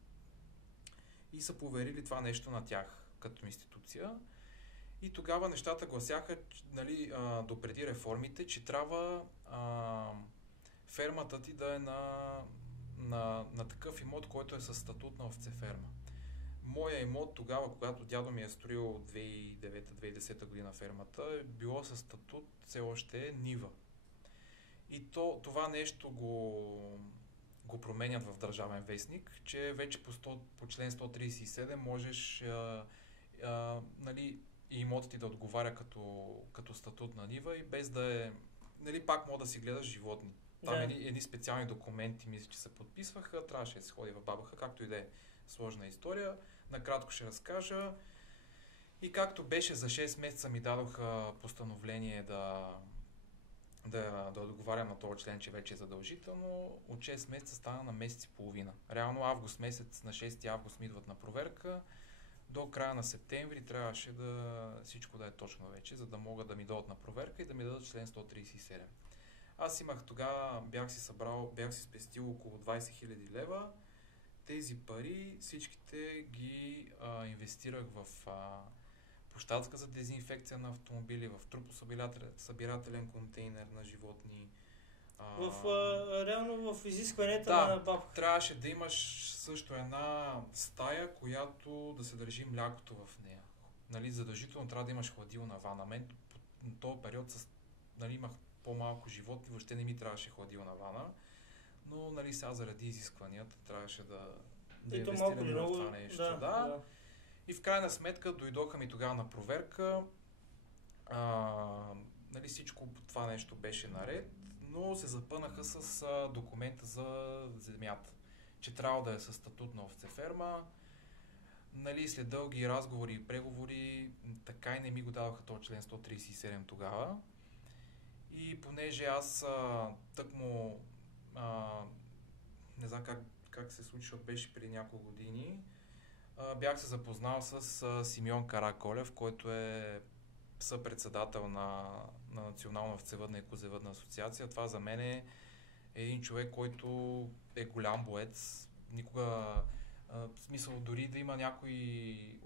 И са поверили това нещо на тях като институция. И тогава нещата гласяха, нали, допреди реформите, че трябва фермата ти да е на такъв имот, който е със статут на овцеферма. Моя имот тогава, когато дядо ми е строил 2009-2010 година фермата, е било със статут все още нива. И това нещо го променят в Държавен вестник, че вече по член 137 можеш нали, и имотът ти да отговаря като статут на нива и без да е, нали, пак мога да си гледаш животни. Там едни специални документи, мисля, че се подписваха, трябваше да се ходи в БАБХ, както и да е сложна история. Накратко ще разкажа. И както беше за 6 месеца ми дадоха постановление да отговарям на този член, че вече е задължително, от 6 месеца стана на месец и половина. Реално август месец, на 6 август ми идват на проверка, до края на септември трябваше всичко да е точно вече, за да могат да ми дойдат на проверка и да ми дадат член 137. Аз имах тогава, бях си спестил около 20 000 лева. Тези пари всичките ги инвестирах в площадка за дезинфекция на автомобили, в трупосъбирателен контейнер на животни. Реално в изискванията на БАБХ. Трябваше да имаш също една стая, която да се държи млякото в нея. Нали, задължително трябва да имаш хладилна вана. Мен по този период нали, имах по-малко животни, въобще не ми трябваше хладилна вана, но, нали, сега заради изискванията трябваше да инвестираме в това нещо. Да. И в крайна сметка дойдоха ми тогава на проверка. Нали, всичко това нещо беше наред, но се запънаха с документа за земята, че трябва да е със статут на овцеферма. Нали, след дълги разговори и преговори, така и не ми го даваха този член 137 тогава. И понеже аз тъкмо, не знам как се случи, защото беше преди няколко години, бях се запознал с Симеон Караколев, който е съпредседател на Национална овцевъдна и козевъдна асоциация. Това за мен е един човек, който е голям боец. Никога, в смисъл, дори да има някой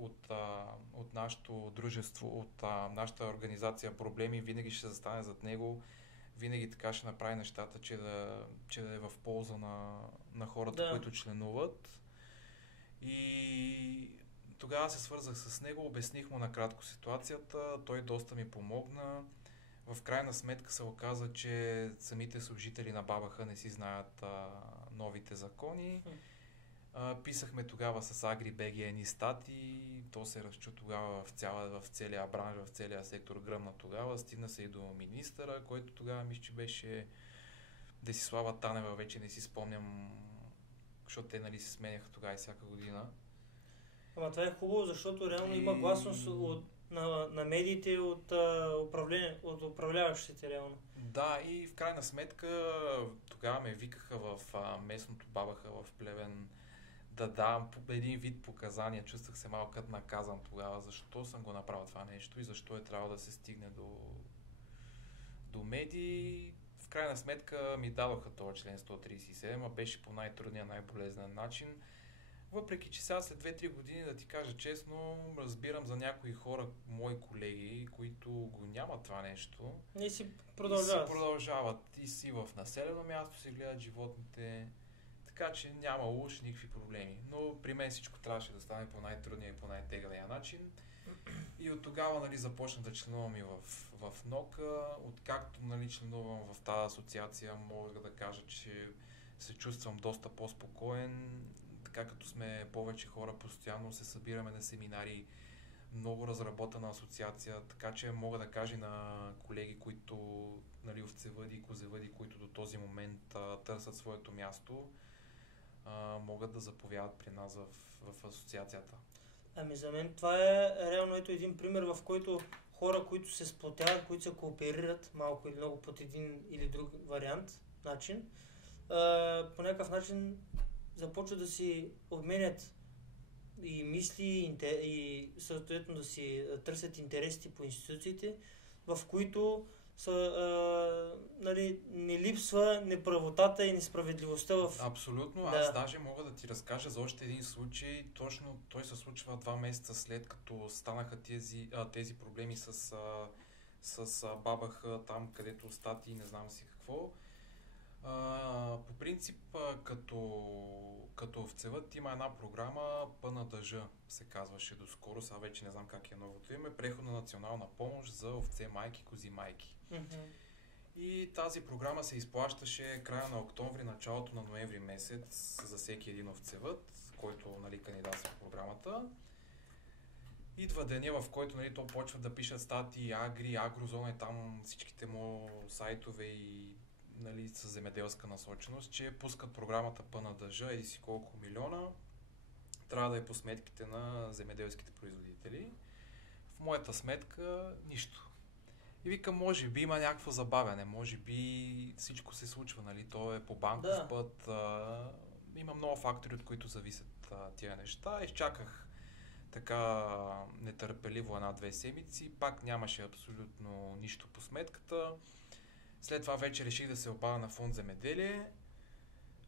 от нашето дружество, от нашата организация проблеми, винаги ще се застане зад него, винаги така ще направи нещата, че да е в полза на хората, които членуват. И тогава се свързах с него, обясних му накратко ситуацията, той доста ми помогна. В крайна сметка се оказа, че самите служители на БАБХ не си знаят новите закони. Писахме тогава с AgriBG едни статии, то се разчу тогава в целия бранш, в целия сектор гръмна тогава. Стигна се и до министъра, който тогава мисля, че беше Десислава Танева, вече не си спомням, защото те нали се сменяха тогава и всяка година. Ама това е хубаво, защото реално има гласност на медиите от управляващите реално. Да, и в крайна сметка тогава ме викаха в местното БАБХ в Плевен да давам един вид показания. Чувствах се малко като наказан тогава, защо съм го направил това нещо и защо е трябвало да се стигне до медии. В крайна сметка ми дадоха този член 137, а беше по най-трудния, най-болезнен начин. Въпреки че сега след 2-3 години, да ти кажа честно, разбирам за някои хора, мои колеги, които го нямат това нещо. И си продължават. И си в населено място си гледат животните, така че няма уж никакви проблеми. Но при мен всичко трябваше да стане по най-трудния и по най-теглия начин. И от тогава нали, започнах да членувам и в НОКА. Откакто нали, членувам в тази асоциация, мога да кажа, че се чувствам доста по-спокоен. Така като сме повече хора, постоянно се събираме на семинари, много разработена асоциация, така че мога да кажа на колеги, които нали, овцевъди и козевъди, които до този момент търсят своето място, могат да заповядат при нас в асоциацията. Ами за мен това е реално ето един пример, в който хора, които се сплотяват, които се кооперират малко или много под един или друг начин, по някакъв начин започват да си обменят и мисли и съответно да си търсят интересите по институциите, в които нали, не липсва неправотата и несправедливостта в... Абсолютно. Аз даже мога да ти разкажа за още един случай. Точно той се случва 2 месеца след като станаха тези проблеми с БАБХ, там където статии, не знам си какво. По принцип, като овцевъд има една програма ПНДЖ, се казваше доскоро, сега вече не знам как е новото име, преходна национална помощ за овце майки, кози майки. Mm-hmm. И тази програма се изплащаше края на октомври, началото на ноември месец за всеки един овцевъд, който нали, кандидатства в програмата. Идва деня, в който нали, то почва да пишат статии, Агрозона и там всичките му сайтове и нали, с земеделска насоченост, че пускат програмата ПНДЖ и си колко милиона, трябва да е по сметките на земеделските производители. В моята сметка нищо. И викам, може би има някакво забавяне, може би всичко се случва, нали, то е по банков път, има много фактори, от които зависят тия неща. Изчаках така нетърпеливо 1-2 седмици, пак нямаше абсолютно нищо по сметката. След това вече реших да се обадя на фонд земеделие.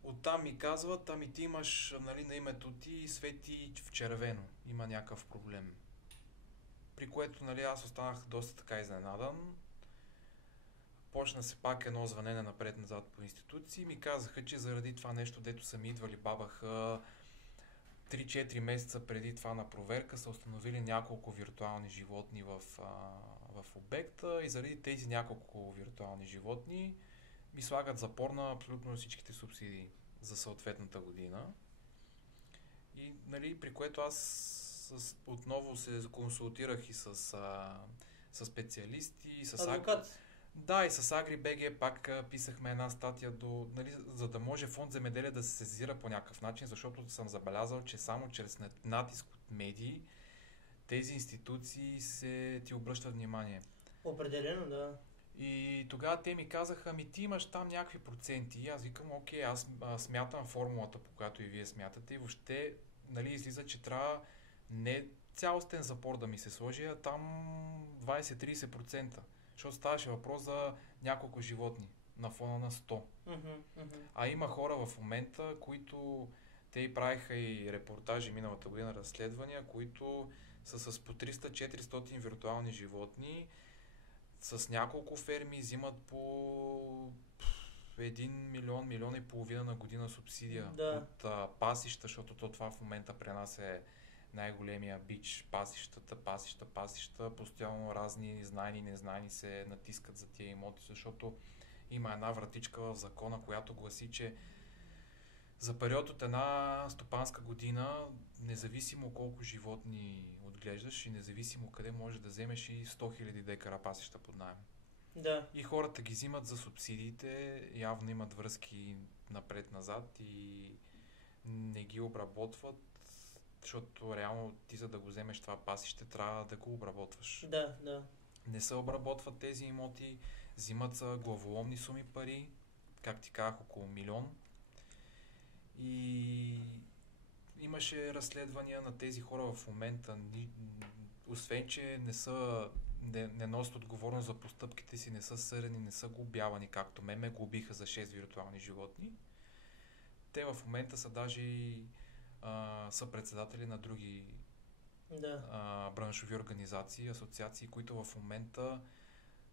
Оттам ми казват, ами ти имаш нали, на името ти свети в червено, има някакъв проблем. При което нали, аз останах доста така изненадан. Почна се пак едно звънене напред-назад по институции. Ми казаха, че заради това нещо, дето са ми идвали БАБХ 3-4 месеца преди това на проверка, са установили няколко виртуални животни в обекта и заради тези няколко виртуални животни ми слагат запор на абсолютно всичките субсидии за съответната година. И нали, при което аз отново се консултирах и с специалисти, и с адвокат. Да, и с AgriBG пак писахме една статия нали, за да може фонд земеделие да се сезира по някакъв начин, защото съм забелязал, че само чрез натиск от медии, тези институции ти обръщат внимание. Определено, да. И тогава те ми казаха, ами ти имаш там някакви проценти. И аз викам, окей, аз смятам формулата, по която и вие смятате. И въобще, нали, излиза, че трябва не цялостен запор да ми се сложи, а там 20-30%. Защото ставаше въпрос за няколко животни на фона на 100. А има хора в момента, които те и правиха и репортажи миналата година, разследвания, които са с по 300-400 виртуални животни, с няколко ферми, взимат по 1 милион, милион и половина на година субсидия от пасища, защото това в момента при нас е най-големия бич, пасища, постоянно разни знайни и незнайни се натискат за тия имоти, защото има една вратичка в закона, която гласи, че за период от една стопанска година, независимо колко животни отглеждаш и независимо къде можеш да вземеш и 100 000 декара пасища под наем. Да. И хората ги взимат за субсидиите, явно имат връзки напред-назад и не ги обработват, защото реално ти за да го вземеш това пасище трябва да го обработваш. Да, да. Не се обработват тези имоти, взимат са главоломни суми пари, как ти казах, около 1 милион. И имаше разследвания на тези хора в момента, освен че не носят отговорност за постъпките си, не са съдени, не са глобявани, както ме глобиха за 6 виртуални животни. Те в момента са даже са председатели на други браншови организации, асоциации, които в момента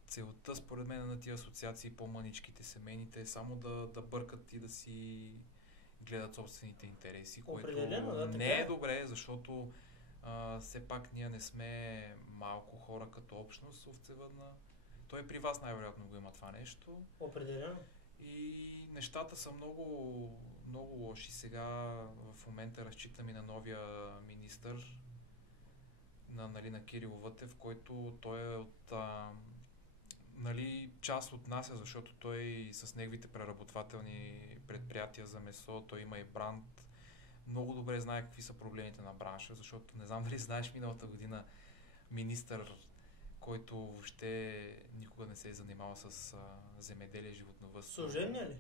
целта според мен на тия асоциации, по-маничките, семейните, е само да бъркат и да си гледат собствените интереси, което не е добре, защото все пак ние не сме малко хора като общност овцевъдна. Той при вас най-вероятно го има това нещо. Определено. И нещата са много, много лоши. Сега в момента разчитам и на новия министър, на Кирил Вътев, който той е от част от нас, защото той с неговите преработвателни предприятия за месо, той има и бранд. Много добре знае какви са проблемите на бранша, защото не знам дали знаеш, миналата година министър, който въобще никога не се е занимавал с земеделие и животновъдство. Служебния ли?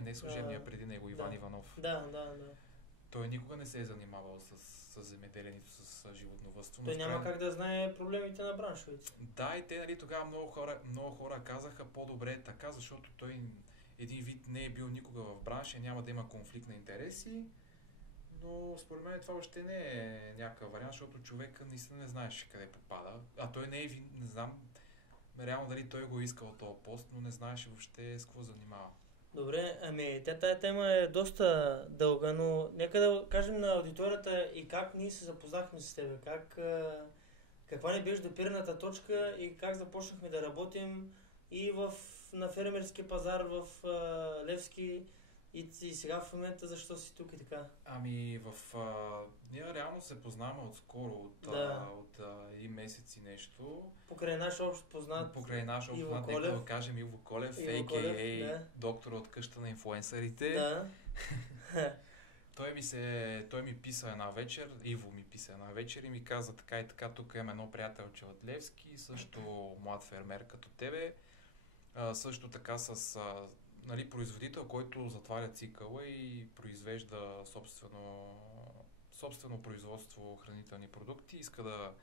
Не служебния, преди него Иван Иванов. Да. Той никога не се е занимавал с земеделие, нито с животновъдство. Той няма как да знае проблемите на браншовете. Да, и те тогава много хора казаха по-добре е така, защото той един вид не е бил никога в бранша, няма да има конфликт на интереси, но според мен това още не е някакъв вариант, защото човека наистина не знаеше къде попада. А той не знам реално дали той го искал този пост, но не знаеше въобще с какво занимава. Добре, тая тема е доста дълга, но нека да кажем на аудиторията и как ние се запознахме с тебе, каква ни беше допирната точка и как започнахме да работим и на фермерски пазар в Левски и сега в момента защо си тук и така. Ние реално се познаваме отскоро, от един месец и нещо. Покрай наш общ познат нека да кажем Иво Колев, a.k.a. доктор от къща на инфлуенсърите. Да. Той ми писа една вечер, Иво ми писа една вечер и ми каза така и така, тук имам едно приятелче от Левски, също млад фермер като тебе, също така с производител, който затваря цикъла и произвежда собствено производство хранителни продукти, иска да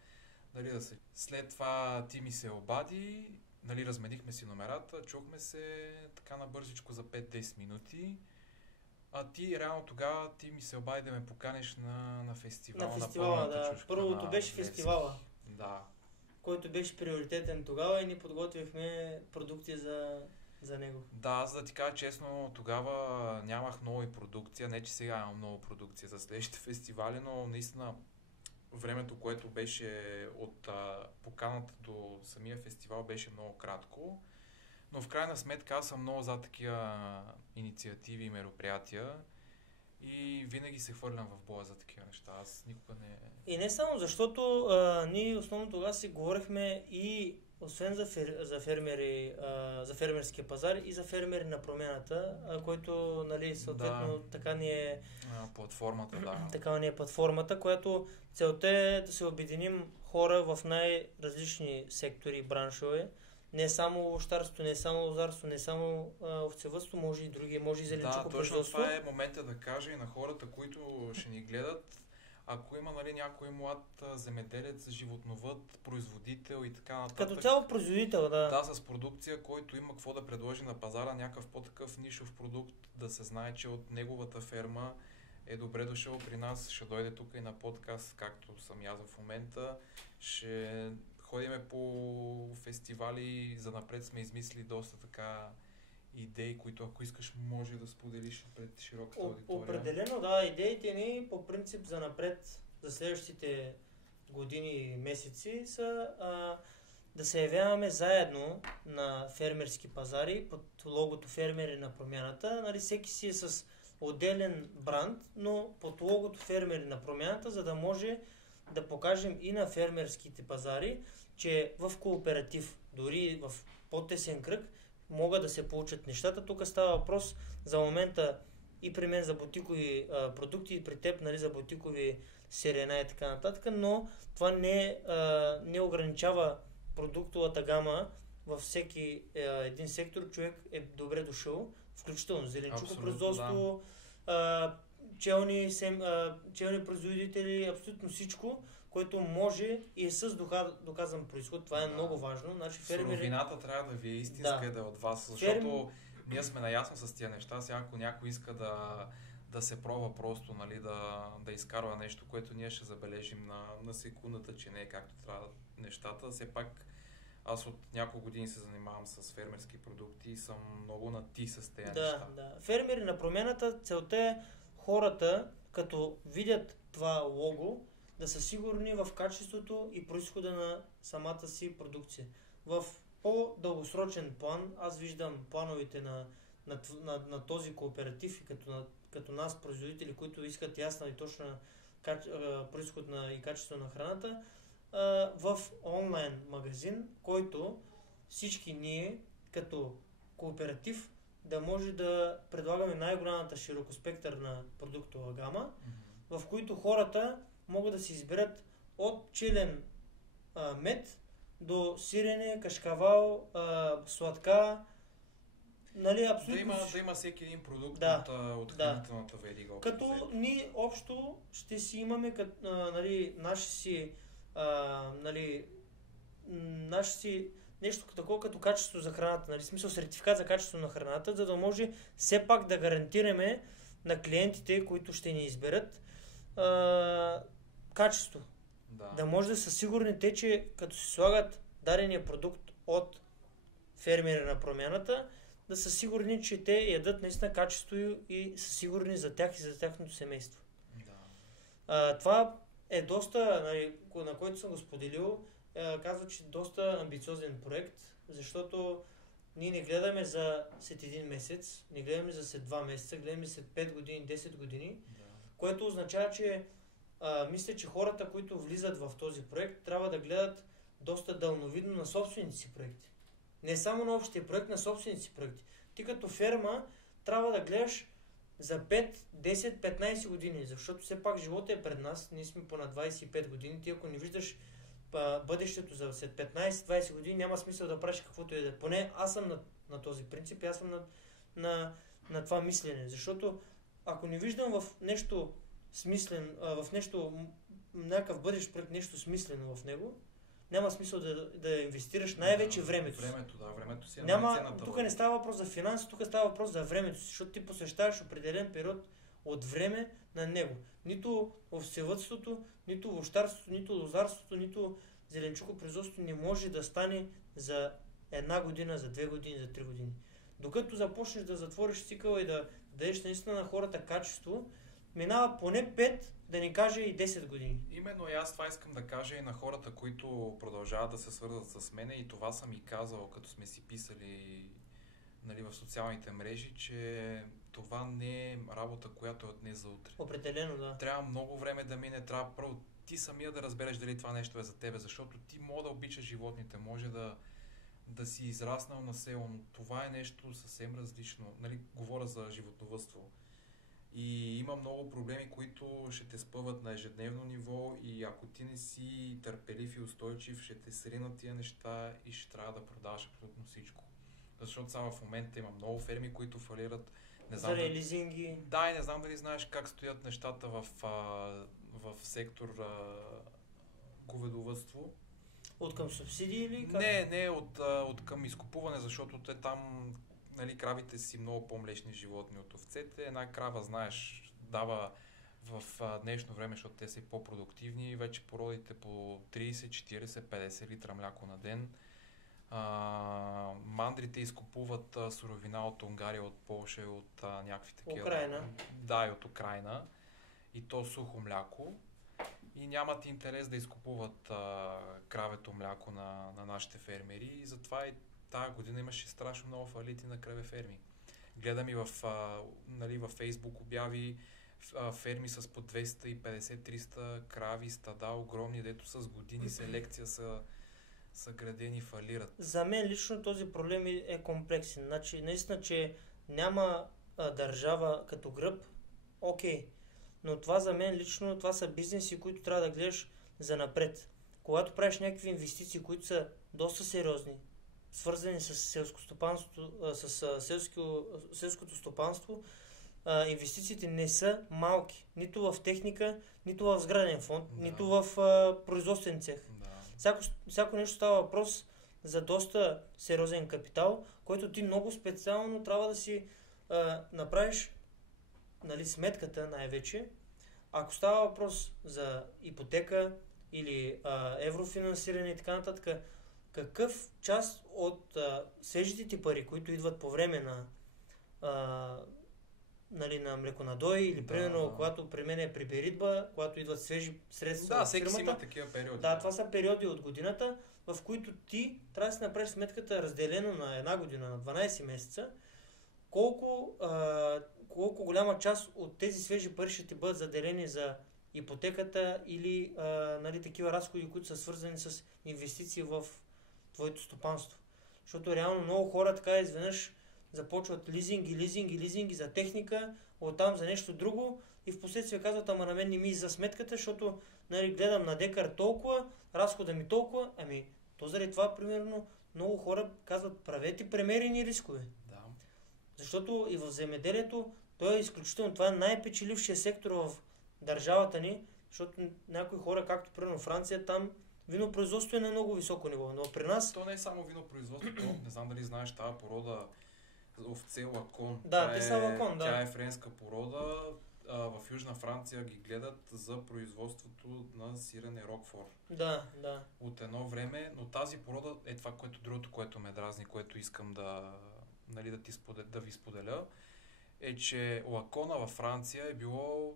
се... След това ти ми се обади, разменихме си номерата, чухме се така набързичко за 5-10 минути. А ти реално тогава ми се обади да ме поканеш на фестивала. На фестивала, да. Първото беше фестивала. Да. Който беше приоритетен тогава и ни подготвихме продукти за него. Да, аз да ти кажа честно, тогава нямах много и продукция. Не, че сега имам много продукция за следващите фестивали, но наистина времето, което беше от поканата до самия фестивал, беше много кратко. Но в крайна сметка аз съм много за такива инициативи и мероприятия и винаги се хвърлям в боя за такива неща. Аз никога не... И не само, защото ние основно тогава си говорихме и освен за фермери, за фермерския пазар и за фермери на промяната, който, нали, съответно, така ни е платформата, да. Така ни е платформата, която целта е да се обединим хора в най-различни сектори и браншове. Не само овощарство, не само лозарство, не само овцевъдство, може и други, може и зеленчукопроизводство. Да, точно това е момента да кажа и на хората, които ще ни гледат. Ако има, нали, някой млад земеделец, животновъд, производител и така нататък. Като цяло производител, да. Да, с продукция, който има какво да предложи на пазара, някакъв по-такъв нишов продукт, да се знае, че от неговата ферма е добре дошъл при нас, ще дойде тук и на подкаст, както съм и аз в момента. Ще ходиме по фестивали, занапред сме измислили доста така идеи, които ако искаш може да споделиш пред широката аудитория. Определено, да. Идеите ни по принцип за напред, за следващите години и месеци са да се явяваме заедно на фермерски пазари под логото Фермери на промяната. Нали, всеки си е с отделен бранд, но под логото Фермери на промяната, за да може да покажем и на фермерските пазари, че в кооператив, дори в по-тесен кръг, могат да се получат нещата. Тук става въпрос за момента и при мен за бутикови продукти, и при теб, нали, за бутикови сирена и така нататък, но това не ограничава продуктовата гама във всеки един сектор. Човек е добре дошъл, включително зеленчукопроизводство, челни производители, абсолютно всичко, което може и е с доказан произход. Това е много важно. Значи, суровината трябва да ви е истинска, да е от вас, защото ние сме наясно с тия неща. Сега ако някой иска да се пробва просто, нали, да изкарва нещо, което ние ще забележим на секундата, че не е както трябва нещата. Все пак аз от няколко години се занимавам с фермерски продукти и съм много на ти с тези неща. Да. Фермери на промяната, целта е хората, като видят това лого, да са сигурни в качеството и произхода на самата си продукция. В по-дългосрочен план аз виждам плановете на този кооператив и като нас, производители, които искат ясна и точна произход и качество на храната, в онлайн магазин, който всички ние като кооператив да може да предлагаме най-голямата широкоспектърна продуктова гама, в които хората могат да си изберат от челен мед до сирене, кашкавал, сладка, нали, абсолютно. Да има всеки един продукт от хранителната верига. Като ние общо ще си имаме нали, наши си нещо такова като качество за храната, нали, смисъл сертификат за качество на храната, за да може все пак да гарантираме на клиентите, които ще ни изберат, качество. Да може да са сигурни те, че като се слагат дадения продукт от фермери на промяната, да са сигурни, че те ядат наистина качество и са сигурни за тях и за тяхното семейство. Това е доста, нали, на който съм го споделил, казва, че доста амбициозен проект, защото ние не гледаме за след един месец, не гледаме за след 2 месеца, гледаме след 5 години, 10 години, което означава, че мисля, че хората, които влизат в този проект, трябва да гледат доста дълновидно на собствените си проекти. Не само на общия проект, на собствените си проекти. Ти като ферма трябва да гледаш за 5, 10, 15 години, защото все пак живота е пред нас, ние сме по на 25 години, ти ако не виждаш бъдещето за след 15-20 години, няма смисъл да правиш каквото и да е. Поне аз съм на този принцип, аз съм на това мислене, защото ако не виждам в нещо смислен, в нещо, някакъв бъдещ проект, нещо смислено в него, няма смисъл да инвестираш най-вече времето си. Времето си е най-ценната. Тук не става въпрос за финанси, тук става въпрос за времето си, защото ти посвещаваш определен период от време на него. Нито овцевъдството, нито овощарството, нито лозарството, нито зеленчукопроизводството не може да стане за 1 година, за 2 години, за 3 години. Докато започнеш да затвориш цикъла и да дадеш наистина на хората качество, минава поне 5, да ни каже и 10 години. Именно и аз това искам да кажа и на хората, които продължават да се свързват с мене, и това съм и казал, като сме си писали, нали, в социалните мрежи, че това не е работа, която е от днес за утре. Определено, да. Трябва много време да мине, трябва първо ти самия да разбереш дали това нещо е за тебе, защото ти може да обичаш животните, може да си израснал на село, но това е нещо съвсем различно. Нали, говоря за животновъдство. И има много проблеми, които ще те спъват на ежедневно ниво и ако ти не си търпелив и устойчив, ще те сринат тия неща и ще трябва да продаваш абсолютно всичко. Защото сега в момента има много ферми, които фалират. Не знам заради лизинги. Да, и не знам дали знаеш как стоят нещата в сектор говедовъдство. От към субсидии или как? Не, от към изкупуване, защото те там, нали, кравите си много по-млечни животни от овцете. Една крава, знаеш, дава в днешно време, защото те са и по-продуктивни, вече породите по 30, 40, 50 литра мляко на ден. Мандрите изкупуват суровина от Унгария, от Полша и от някакви такива. Украйна. Да, и от Украйна. И то сухо мляко. И нямат интерес да изкупуват кравето мляко на нашите фермери. И затова и тази година имаше страшно много фалити на кравеферми. Гледам и нали, във Фейсбук обяви ферми с по 250-300 крави, стада огромни, дето с години селекция са градени и фалират. За мен лично този проблем е комплексен. Значи, наистина, че няма държава като гръб, окей. Но това за мен лично, това са бизнеси, които трябва да гледаш за напред. Когато правиш някакви инвестиции, които са доста сериозни, свързани с селското селското стопанство, инвестициите не са малки. Нито в техника, нито в сграден фонд, Да. нито в производствен цех. Да. Всяко нещо става въпрос за доста сериозен капитал, който ти много специално трябва да си направиш, нали, сметката най-вече. Ако става въпрос за ипотека или еврофинансиране и така нататък, какъв част от свежите ти пари, които идват по време на нали, на млеконадой или примерно, когато при мен е при беритба, когато идват свежи средства Да, от всеки си фирмата. има такива периоди. Да, това са периоди от годината, в които ти трябва да си направиш сметката разделено на една година, на 12 месеца, колко голяма част от тези свежи пари ще ти бъдат заделени за ипотеката или нали, такива разходи, които са свързани с инвестиции в твоето стопанство. Защото реално много хора така изведнъж започват лизинги за техника, оттам за нещо друго и в последствие казват, ама на мен не ми за сметката, защото, нали, гледам на декар толкова, разхода ми толкова, то заради това, примерно, много хора казват, правете премерени рискове. Да. Защото и в земеделието, той е изключително, това е най-печелившия сектор в държавата ни, защото някои хора, както примерно Франция, там винопроизводство е на много високо ниво, но при нас... То не е само винопроизводството, не знам дали знаеш тази порода овце лакон. Да, те са лакон, да. Тя е френска порода. В Южна Франция ги гледат за производството на сирене Рокфор. Да. От едно време, но тази порода е това, другото, което ме дразни, което искам нали, да ви споделя, е, че лакона във Франция е било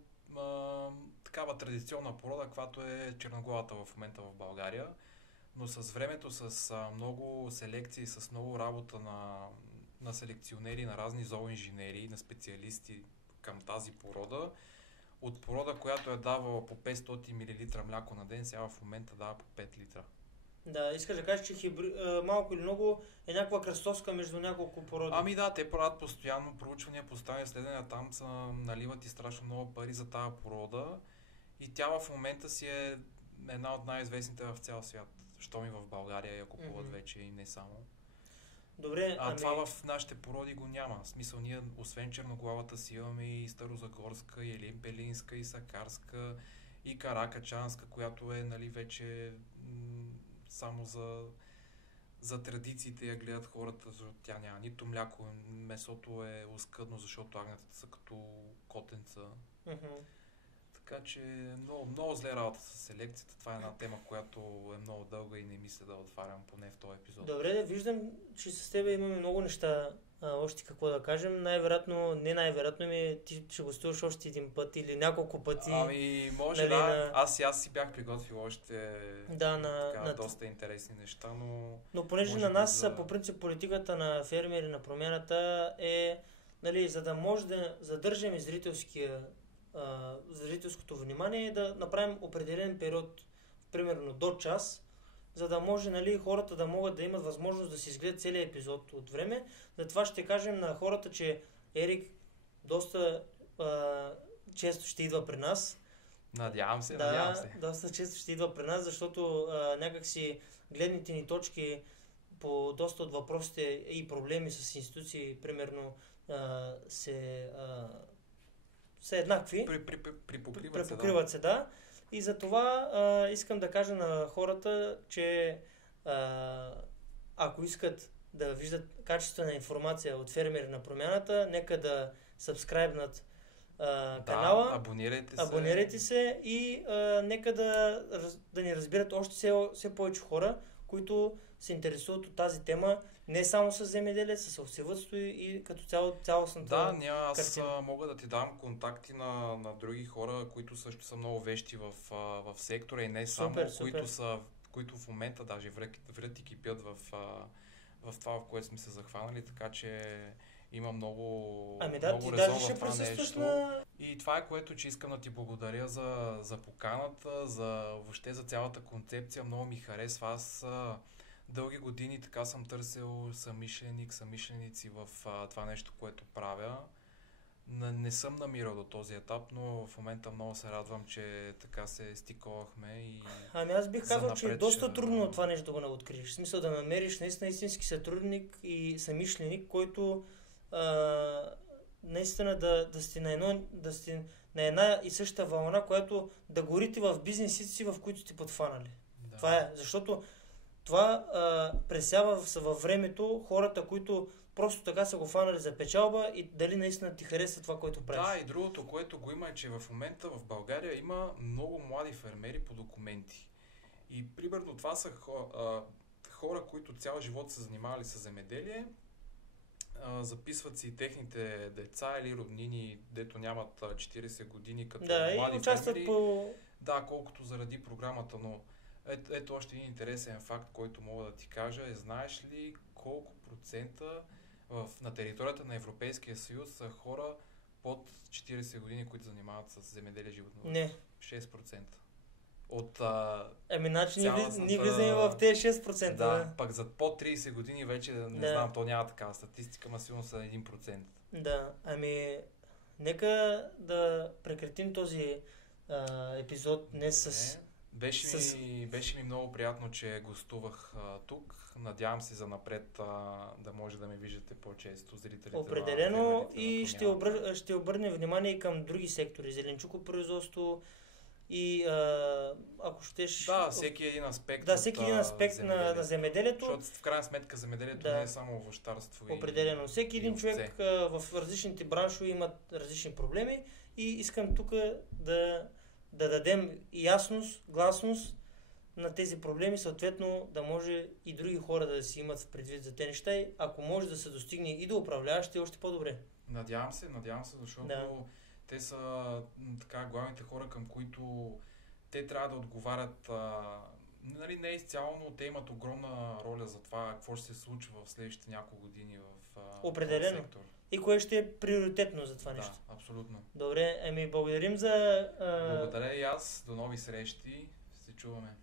такава традиционна порода, каквато е черноглавата в момента в България, но с времето, с много селекции, с много работа на селекционери, на разни зооинженери, на специалисти към тази порода, от порода, която е давала по 500 мл мляко на ден, сега в момента дава по 5 литра. Да, искаш да кажеш, че малко или много е някаква кръстовска между няколко породи. Да, те правят постоянно проучвания, постоянно следения, там са наливат и страшно много пари за тази порода и тя в момента си е една от най-известните в цял свят, щом и в България я купуват вече и не само. Добре, това в нашите породи го няма. В смисъл, ние освен черноглавата си имаме и старозагорска, и елимпелинска, и сакарска, и каракачанска, която е, нали, вече само за традициите я гледат хората, защото тя няма нито мляко, месото е оскъдно, защото агнетата са като котенца. Така че много, много зле работа с селекцията. Това е една тема, която е много дълга и не мисля да отварям поне в този епизод. Добре, да виждам, че с тебе имаме много неща още какво да кажем. Най-вероятно ти ще гостуваш още един път или няколко пъти. Може, нали, да. Аз си бях приготвил още доста интересни неща, но понеже на нас по принцип политиката на фермери на промяната е, нали, за да може да задържаме зрителския зрителското внимание е да направим определен период, примерно до час, за да може, нали, хората да могат да имат възможност да си изгледат целият епизод от време. Затова ще кажем на хората, че Ерик доста често ще идва при нас. Надявам се. Доста често ще идва при нас, защото някакси гледните ни точки по доста от въпросите и проблеми с институции, примерно, са еднакви. Припокриват се, да. И за това искам да кажа на хората, че ако искат да виждат качествена информация от фермери на промяната, нека да сабскрайбнат канала. Абонирайте се и нека да ни разбират още все повече хора, които се интересуват от тази тема, не само с земеделие, с овцевъдство и като цялостната картина. Аз мога да ти дам контакти на други хора, които също са много вещи в сектора и не само, които в момента даже врят и кипят в това, в което сме се захванали, така че има много резон в това нещо. И това е, което че искам да ти благодаря за поканата, въобще за цялата концепция. Много ми харесва. Аз дълги години така съм търсил съмишленици в това нещо, което правя. Не съм намирал до този етап, но в момента много се радвам, че така се стиковахме и... Аз бих казал, че е доста трудно това нещо да го откриеш. В смисъл да намериш наистина истински сътрудник и съмишленик, който наистина да сте на една и съща вълна, която да горите в бизнесите си, в които сте подфанали. Да. Това е, защото това пресява във времето хората, които просто така са го фанали за печалба и дали наистина ти харесва това, което правиш. Да, и другото, което го има е, че в момента в България има много млади фермери по документи. И примерно това са хора, които цял живот са занимавали с земеделие, записват си техните деца или роднини, дето нямат 40 години като млади фермери. Да, колкото заради програмата, но ето още един интересен факт, който мога да ти кажа е, знаеш ли колко процента на територията на Европейския съюз са хора под 40 години, които занимават с земеделие и животновъдство? Не. 6%. От значи ние влизаме в тези 6%. Да, пък за под 30 години вече не знам, то няма такава статистика, но сигурно са 1%. Да, нека да прекратим този епизод днес с... Беше ми много приятно, че гостувах тук. Надявам се за напред да може да ме виждате по-често зрителите. Определено и ще обърнем внимание и към други сектори. Зеленчукопроизводство и ако щеш... Да, всеки един аспект. Да, всеки един аспект на земеделието. Защото в крайна сметка земеделието не е само овощарство. Определено. Всеки един човек в различните браншове имат различни проблеми и искам тук да дадем ясност, гласност на тези проблеми, съответно да може и други хора да си имат в предвид за тези неща и ако може да се достигне и до управляващите, още по-добре. Надявам се, защото те са така главните хора, към които те трябва да отговарят, нали, не изцяло, но те имат огромна роля за това какво ще се случва в следващите няколко години в сектор. И кое ще е приоритетно за това нещо? Да, абсолютно. Добре, благодарим за... Благодаря и аз. До нови срещи. Се чуваме.